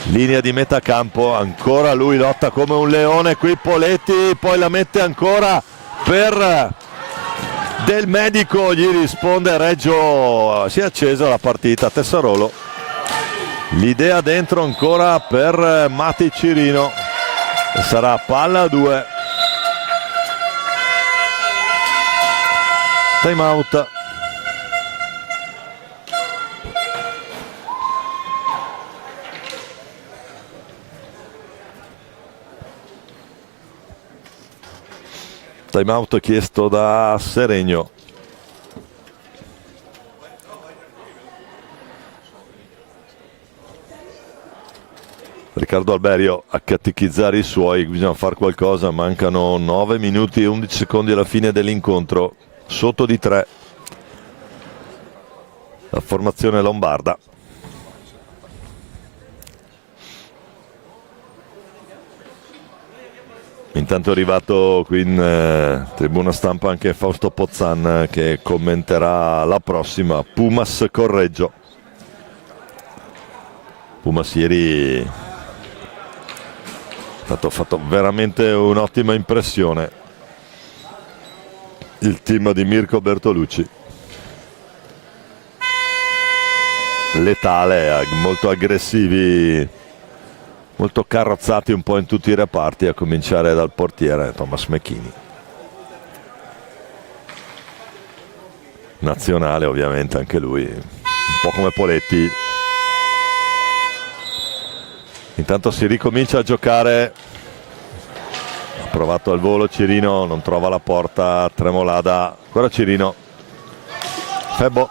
linea di metà campo, ancora lui lotta come un leone qui Poletti, poi la mette ancora per Del Medico, gli risponde Reggio, si è accesa la partita. Tessarolo, l'idea dentro ancora per Matti Cirino e sarà palla a 2. Time out. Time out chiesto da Seregno. Riccardo Alberio a catechizzare i suoi, bisogna fare qualcosa, mancano 9 minuti e 11 secondi alla fine dell'incontro, sotto di 3 la formazione lombarda. Intanto è arrivato qui in tribuna stampa anche Fausto Pozzan che commenterà la prossima, Pumas Correggio. Pumas ieri ha fatto veramente un'ottima impressione il team di Mirko Bertolucci, letale, molto aggressivi, molto carrozzati un po' in tutti i reparti, a cominciare dal portiere Thomas Mecchini. nazionale ovviamente anche lui, un po' come Poletti. Intanto si ricomincia a giocare, ha provato al volo Cirino, non trova la porta, Tremolada, ancora Cirino, Febbo,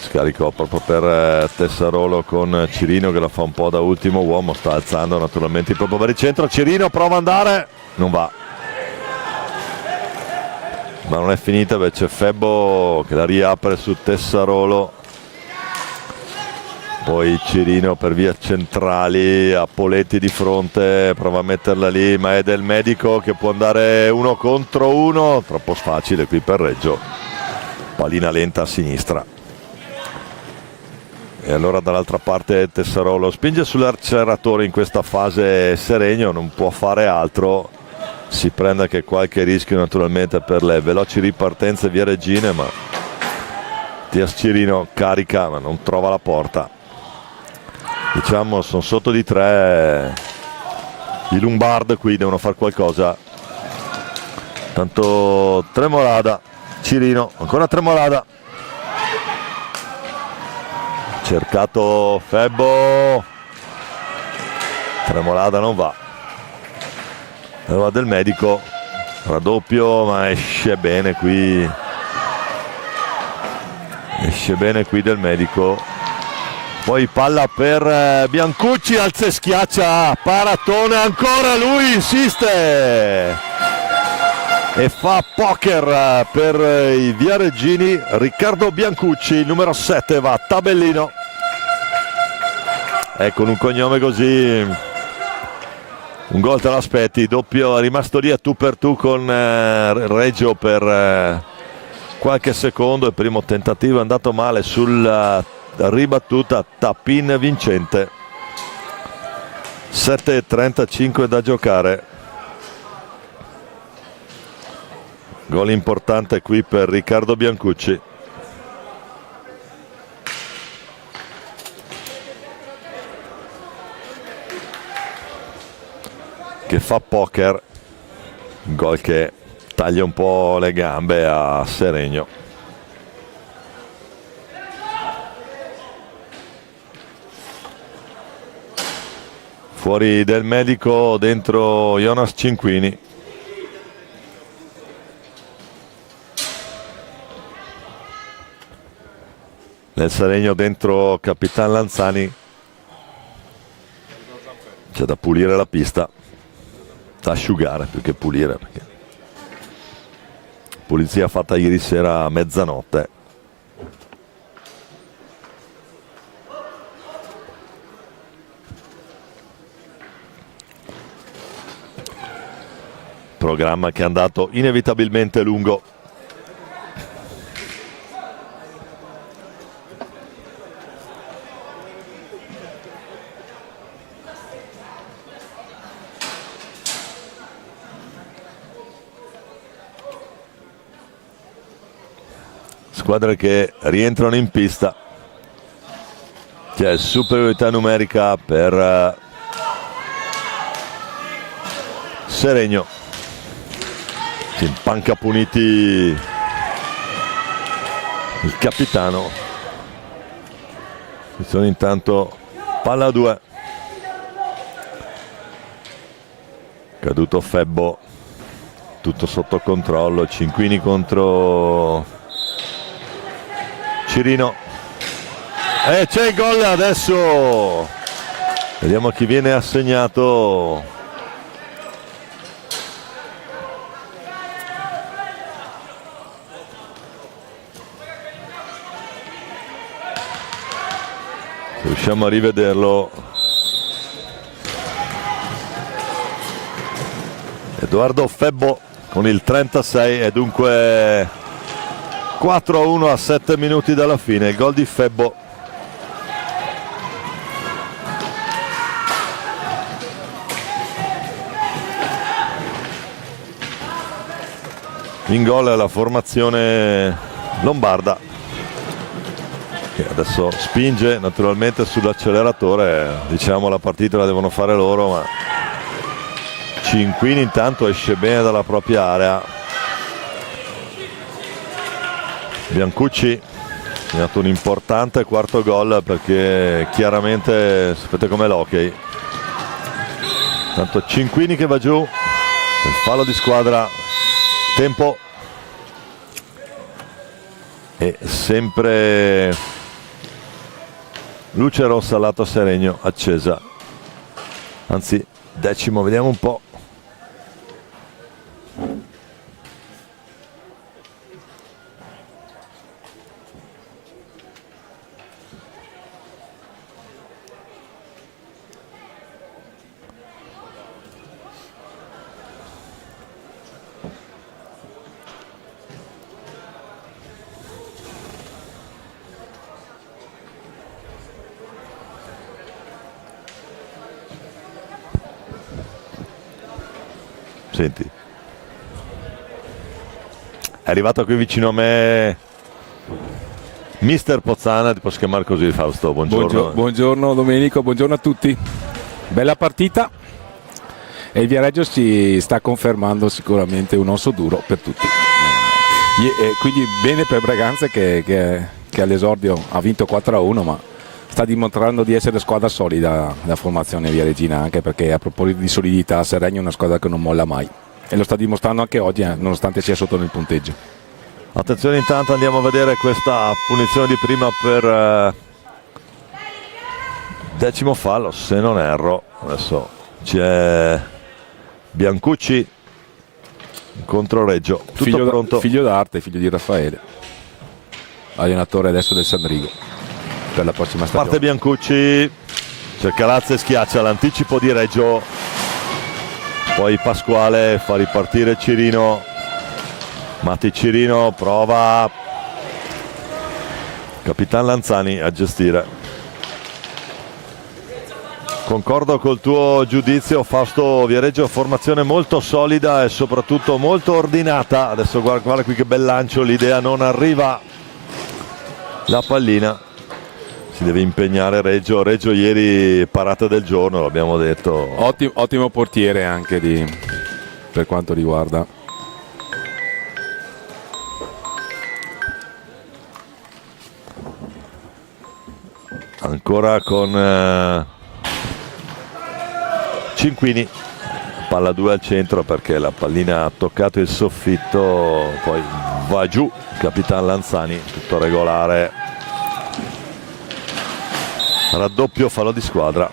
scarico proprio per Tessarolo con Cirino che la fa un po' da ultimo uomo, sta alzando naturalmente il proprio baricentro, Cirino prova ad andare, non va, ma non è finita, invece Febbo che la riapre su Tessarolo, poi Cirino per via centrali a Poletti di fronte, prova a metterla lì, ma è Del Medico che può andare 1 contro 1, troppo facile qui per Reggio, pallina lenta a sinistra. E allora dall'altra parte Tessarolo spinge sull'acceleratore in questa fase Seregno, non può fare altro, si prende anche qualche rischio naturalmente per le veloci ripartenze via Regine, ma Tias Cirino carica ma non trova la porta. Diciamo sono sotto di 3 i Lombard, qui devono fare qualcosa. Tanto Tremolada, Cirino, ancora Tremolada, cercato Febbo, Tremolada non va, allora Del Medico, raddoppio ma esce bene qui Del Medico, poi palla per Biancucci, alza e schiaccia Paratone, ancora lui insiste e fa poker per i viareggini. Riccardo Biancucci, il numero 7, va a tabellino, e con un cognome così un gol te l'aspetti, doppio, è rimasto lì a tu per tu con Reggio per qualche secondo, il primo tentativo è andato male sulla ribattuta, Tapin vincente, 7:35 da giocare, gol importante qui per Riccardo Biancucci. Che fa poker, gol che taglia un po' le gambe a Seregno. Fuori Del Medico, dentro Jonas Cinquini. Nel Seregno dentro Capitan Lanzani. C'è da pulire la pista, da asciugare più che pulire, perché pulizia fatta ieri sera a mezzanotte. Programma che è andato inevitabilmente lungo. Squadre che rientrano in pista, c'è superiorità numerica per Seregno, si impanca Puniti il capitano, ci sono intanto palla a 2, caduto Febbo, tutto sotto controllo, Cinquini contro Cirino, e c'è il gol adesso, vediamo chi viene assegnato. Se riusciamo a rivederlo, Edoardo Febbo con il 36, e dunque 4-1 a 7 minuti dalla fine, il gol di Febbo. In gol è la formazione lombarda, che adesso spinge naturalmente sull'acceleratore, diciamo la partita la devono fare loro, ma Cinquini intanto esce bene dalla propria area. Biancucci ha segnato un importante quarto gol, perché chiaramente sapete com'è l'hockey. Tanto Cinquini che va giù, il fallo di squadra, tempo, e sempre luce rossa lato Seregno accesa, anzi decimo, vediamo un po'. Senti, è arrivato qui vicino a me Mister Pozzana, ti posso chiamare così, Fausto? Buongiorno. Buongiorno Domenico, buongiorno a tutti. Bella partita e il Viareggio si sta confermando sicuramente un osso duro per tutti. Quindi bene per Braganza che all'esordio ha vinto 4-1, ma sta dimostrando di essere squadra solida la formazione viareggina, anche perché a proposito di solidità Seregno è una squadra che non molla mai e lo sta dimostrando anche oggi, nonostante sia sotto nel punteggio. Attenzione, intanto andiamo a vedere questa punizione di prima per decimo fallo, se non erro. Adesso c'è Biancucci contro Reggio, tutto pronto. Figlio d'arte, figlio di Raffaele, allenatore adesso del Sandrigo per la prossima stagione. Parte Biancucci, cerca Lazza e schiaccia l'anticipo di Reggio, poi Pasquale fa ripartire Cirino, Matti Cirino prova Capitan Lanzani a gestire. Concordo col tuo giudizio, Fausto. Viareggio formazione molto solida e soprattutto molto ordinata. Adesso guarda qui che bel lancio, l'idea non arriva, la pallina. Si deve impegnare Reggio ieri parata del giorno, l'abbiamo detto. Ottimo portiere anche per quanto riguarda. Ancora con Cinquini, palla 2 al centro perché la pallina ha toccato il soffitto, poi va giù Capitan Lanzani, tutto regolare. Raddoppio, fallo di squadra.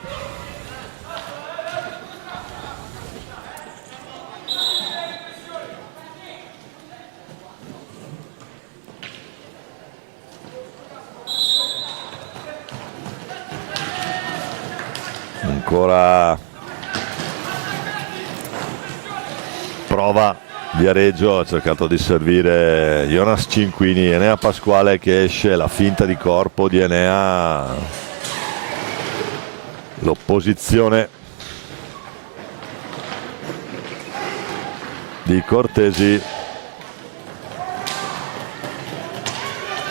Ancora prova Viareggio, ha cercato di servire Jonas Cinquini, Enea Pasquale che esce, la finta di corpo di Enea. L'opposizione di Cortesi,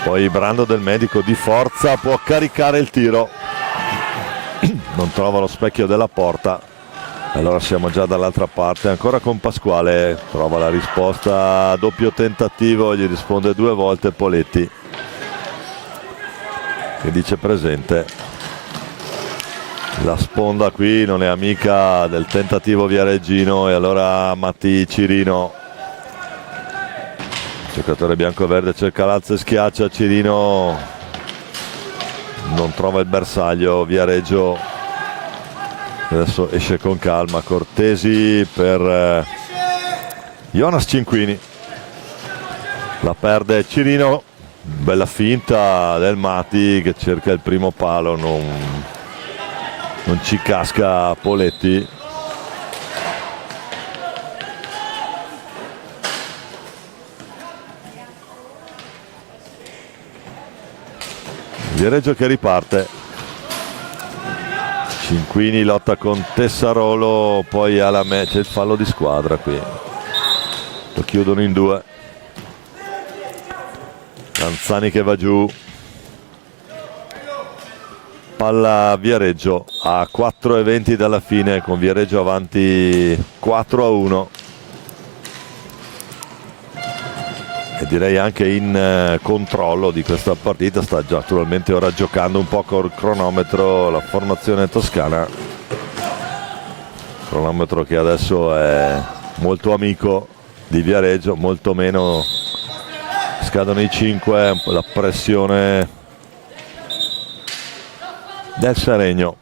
poi Brando del Medico di forza può caricare il tiro, non trova lo specchio della porta, allora siamo già dall'altra parte. Ancora con Pasquale, trova la risposta, doppio tentativo, gli risponde 2 volte Poletti che dice presente. La sponda qui non è amica del tentativo viareggino e allora Matti Cirino, giocatore bianco-verde, cerca l'alza e schiaccia, Cirino non trova il bersaglio, Viareggio adesso esce con calma, Cortesi per Jonas Cinquini, la perde Cirino, bella finta del Matti che cerca il primo palo, non ci casca Poletti. Viareggio che riparte, Cinquini lotta con Tessarolo, poi alla c'è il fallo di squadra qui, lo chiudono in 2. Lanzani che va giù, palla Viareggio a 4:20 dalla fine, con Viareggio avanti 4-1 e direi anche in controllo di questa partita. Sta già naturalmente ora giocando un po' col cronometro la formazione toscana, cronometro che adesso è molto amico di Viareggio, molto meno scadono i 5, la pressione del Seregno,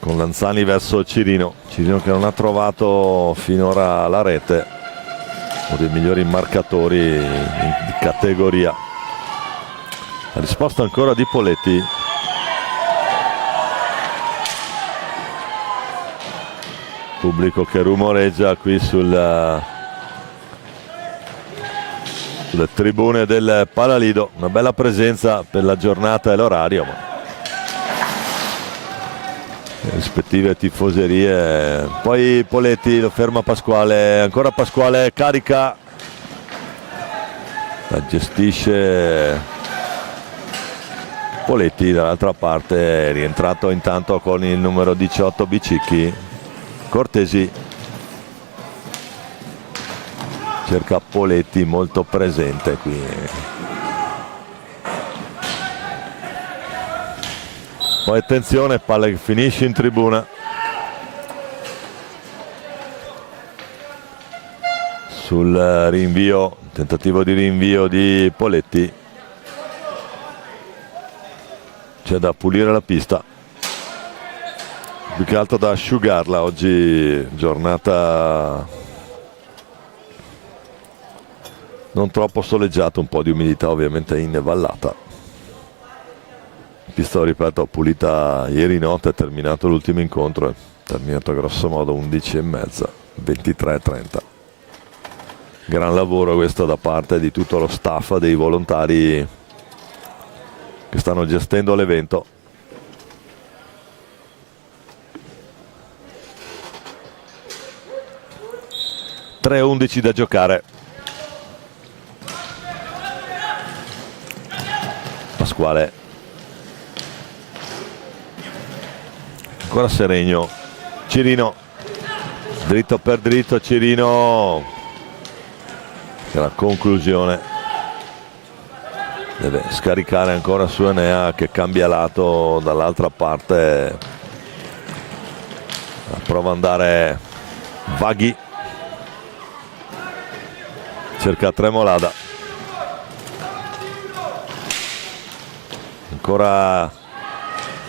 con Lanzani verso Cirino che non ha trovato finora la rete, uno dei migliori marcatori di categoria. La risposta ancora di Poletti, pubblico che rumoreggia qui sulle tribune del Palalido. Una bella presenza per la giornata e l'orario, ma le rispettive tifoserie. Poi Poletti lo ferma Pasquale, ancora Pasquale carica, la gestisce Poletti. Dall'altra parte è rientrato intanto con il numero 18 Bicicchi. Cortesi cerca Poletti, molto presente qui. Poi attenzione, palla che finisce in tribuna. Sul rinvio, tentativo di rinvio di Poletti. C'è da pulire la pista, più che altro da asciugarla. Oggi giornata non troppo soleggiato, un po' di umidità ovviamente in vallata. Pista, ripeto, pulita ieri notte, è terminato l'ultimo incontro, è terminato grosso modo 11:30, 23:30. Gran lavoro questo da parte di tutto lo staff, dei volontari che stanno gestendo l'evento. (3:11) da giocare. Pasquale, ancora Seregno, Cirino, dritto per dritto, Cirino, che la conclusione deve scaricare ancora su Enea, che cambia lato dall'altra parte, prova ad andare Vaghi, cerca Tremolada. Ancora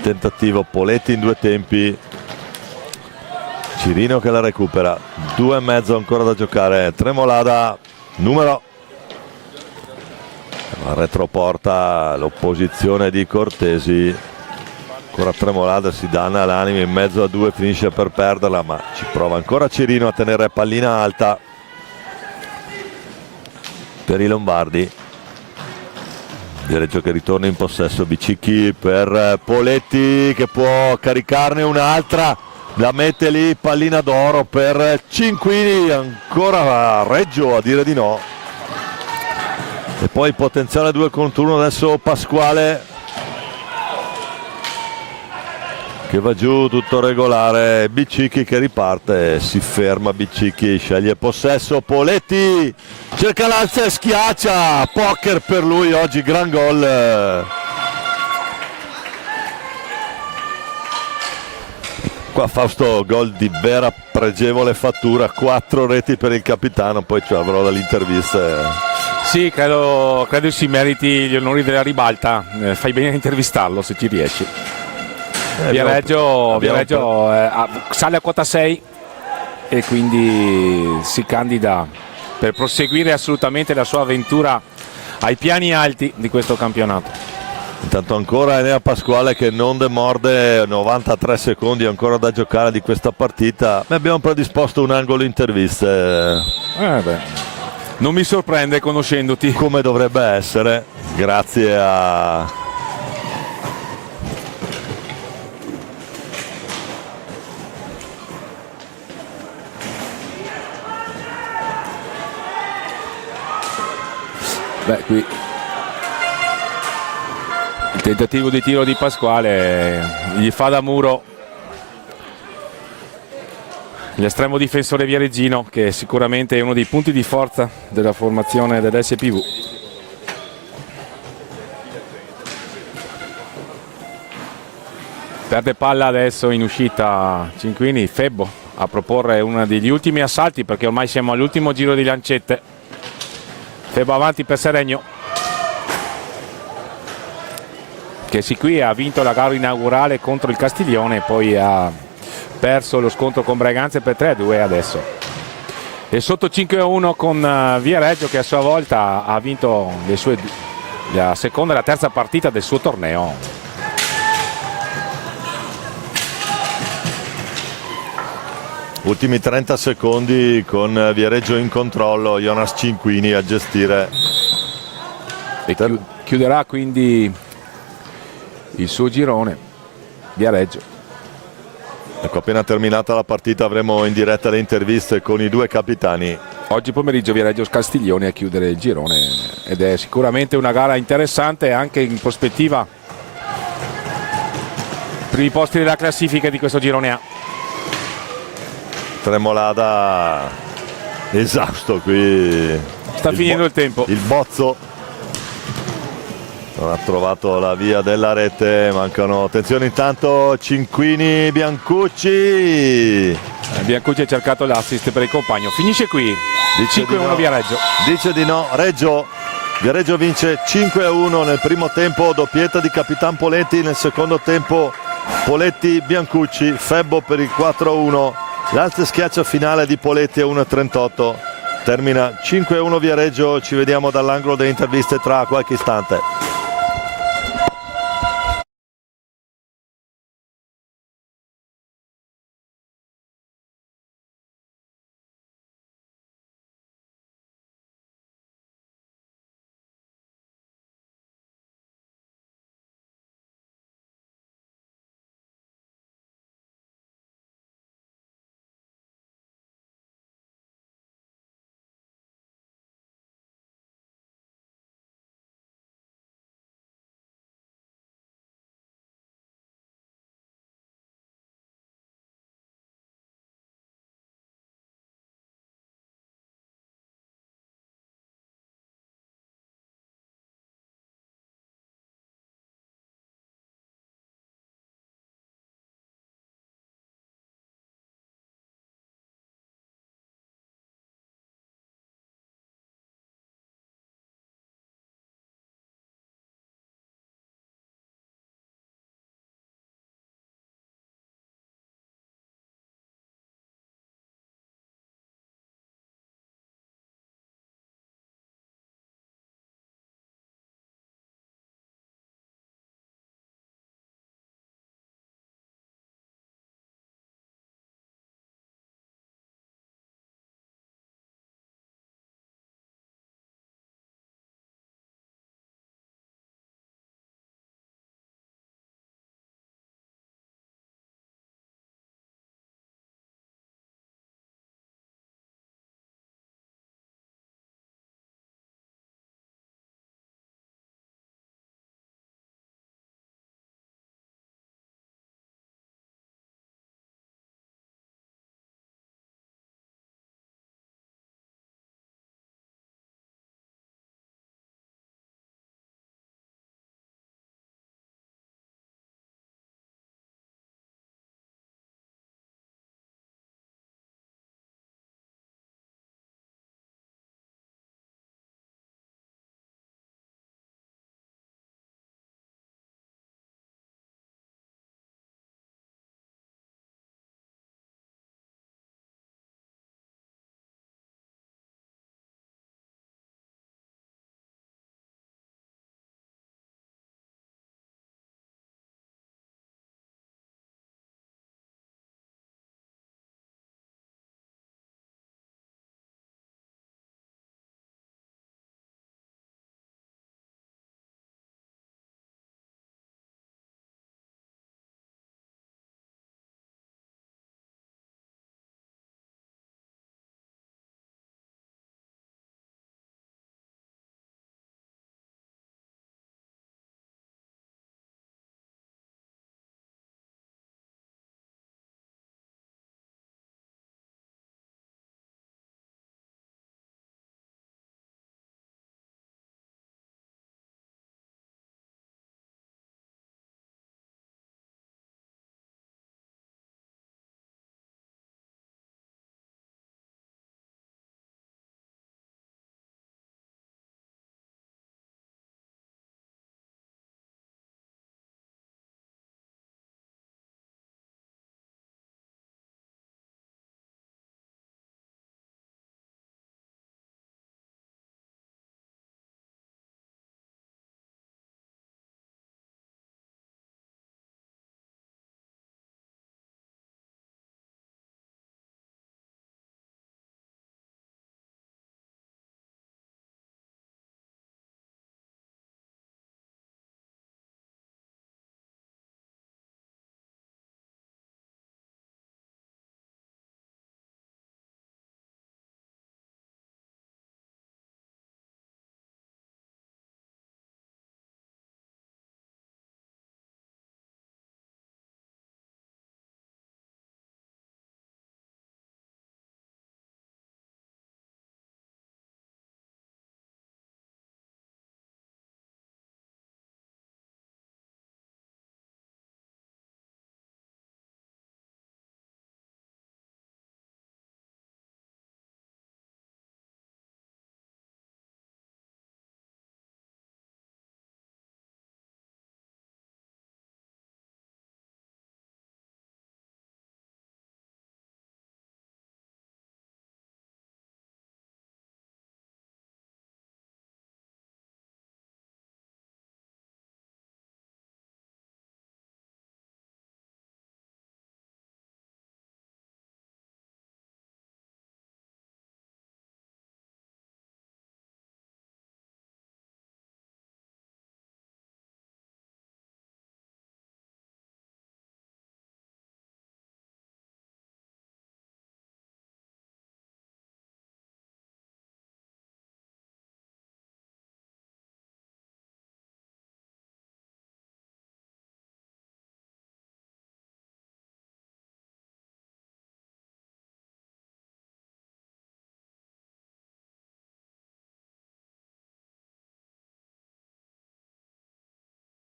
tentativo, Poletti in due tempi, Cirino che la recupera, 2:30 ancora da giocare. Tremolada, numero, la retroporta l'opposizione di Cortesi. Ancora Tremolada, si danna l'anima in mezzo a due, finisce per perderla, ma ci prova ancora Cirino a tenere pallina alta per i lombardi. Viareggio che ritorna in possesso, Bicicchi per Poletti che può caricarne un'altra, la mette lì, pallina d'oro per Cinquini, ancora Reggio a dire di no. E poi potenziale 2 contro 1 adesso Pasquale che va giù, tutto regolare. Bicicchi che riparte, si ferma Bicicchi, sceglie possesso, Poletti cerca l'alza e schiaccia, poker per lui oggi, gran gol. Qua Fausto, gol di vera pregevole fattura, 4 reti per il capitano, poi ci avrò dalle interviste. Sì, credo si meriti gli onori della ribalta, fai bene a intervistarlo se ci riesci. Viareggio sale a quota 6 e quindi si candida per proseguire assolutamente la sua avventura ai piani alti di questo campionato. Intanto ancora Enea Pasquale che non demorde, 93 secondi ancora da giocare di questa partita. Abbiamo predisposto un angolo interviste. Non mi sorprende conoscendoti. Come dovrebbe essere, grazie a... Qui Tentativo di tiro di Pasquale, gli fa da muro l'estremo difensore Viareggino, che sicuramente è uno dei punti di forza della formazione dell'SPV. Perde palla adesso in uscita Cinquini, Febbo a proporre uno degli ultimi assalti, perché ormai siamo all'ultimo giro di lancette. Febbo avanti per Seregno, che sì, qui ha vinto la gara inaugurale contro il Castiglione, poi ha perso lo scontro con Breganze per 3-2 adesso. E sotto 5-1 con Viareggio, che a sua volta ha vinto la seconda e la terza partita del suo torneo. Ultimi 30 secondi con Viareggio in controllo, Jonas Cinquini a gestire. E chiuderà quindi il suo girone Viareggio. Ecco, appena terminata la partita avremo in diretta le interviste con i due capitani. Oggi pomeriggio Viareggio Castiglione a chiudere il girone, ed è sicuramente una gara interessante anche in prospettiva primi posti della classifica di questo girone A. Tremolada esausto qui. Sta finendo il tempo. Il Bozzo non ha trovato la via della rete, mancano, attenzione intanto Cinquini, Biancucci. Biancucci ha cercato l'assist per il compagno, finisce qui. Dice 5-1 no. Viareggio. Dice di no, Viareggio vince 5-1 nel primo tempo, doppietta di Capitan Poletti, nel secondo tempo Poletti, Biancucci, Febbo per il 4-1. L'alza schiaccia finale di Poletti a 1.38, termina 5-1 Viareggio. Ci vediamo dall'angolo delle interviste tra qualche istante.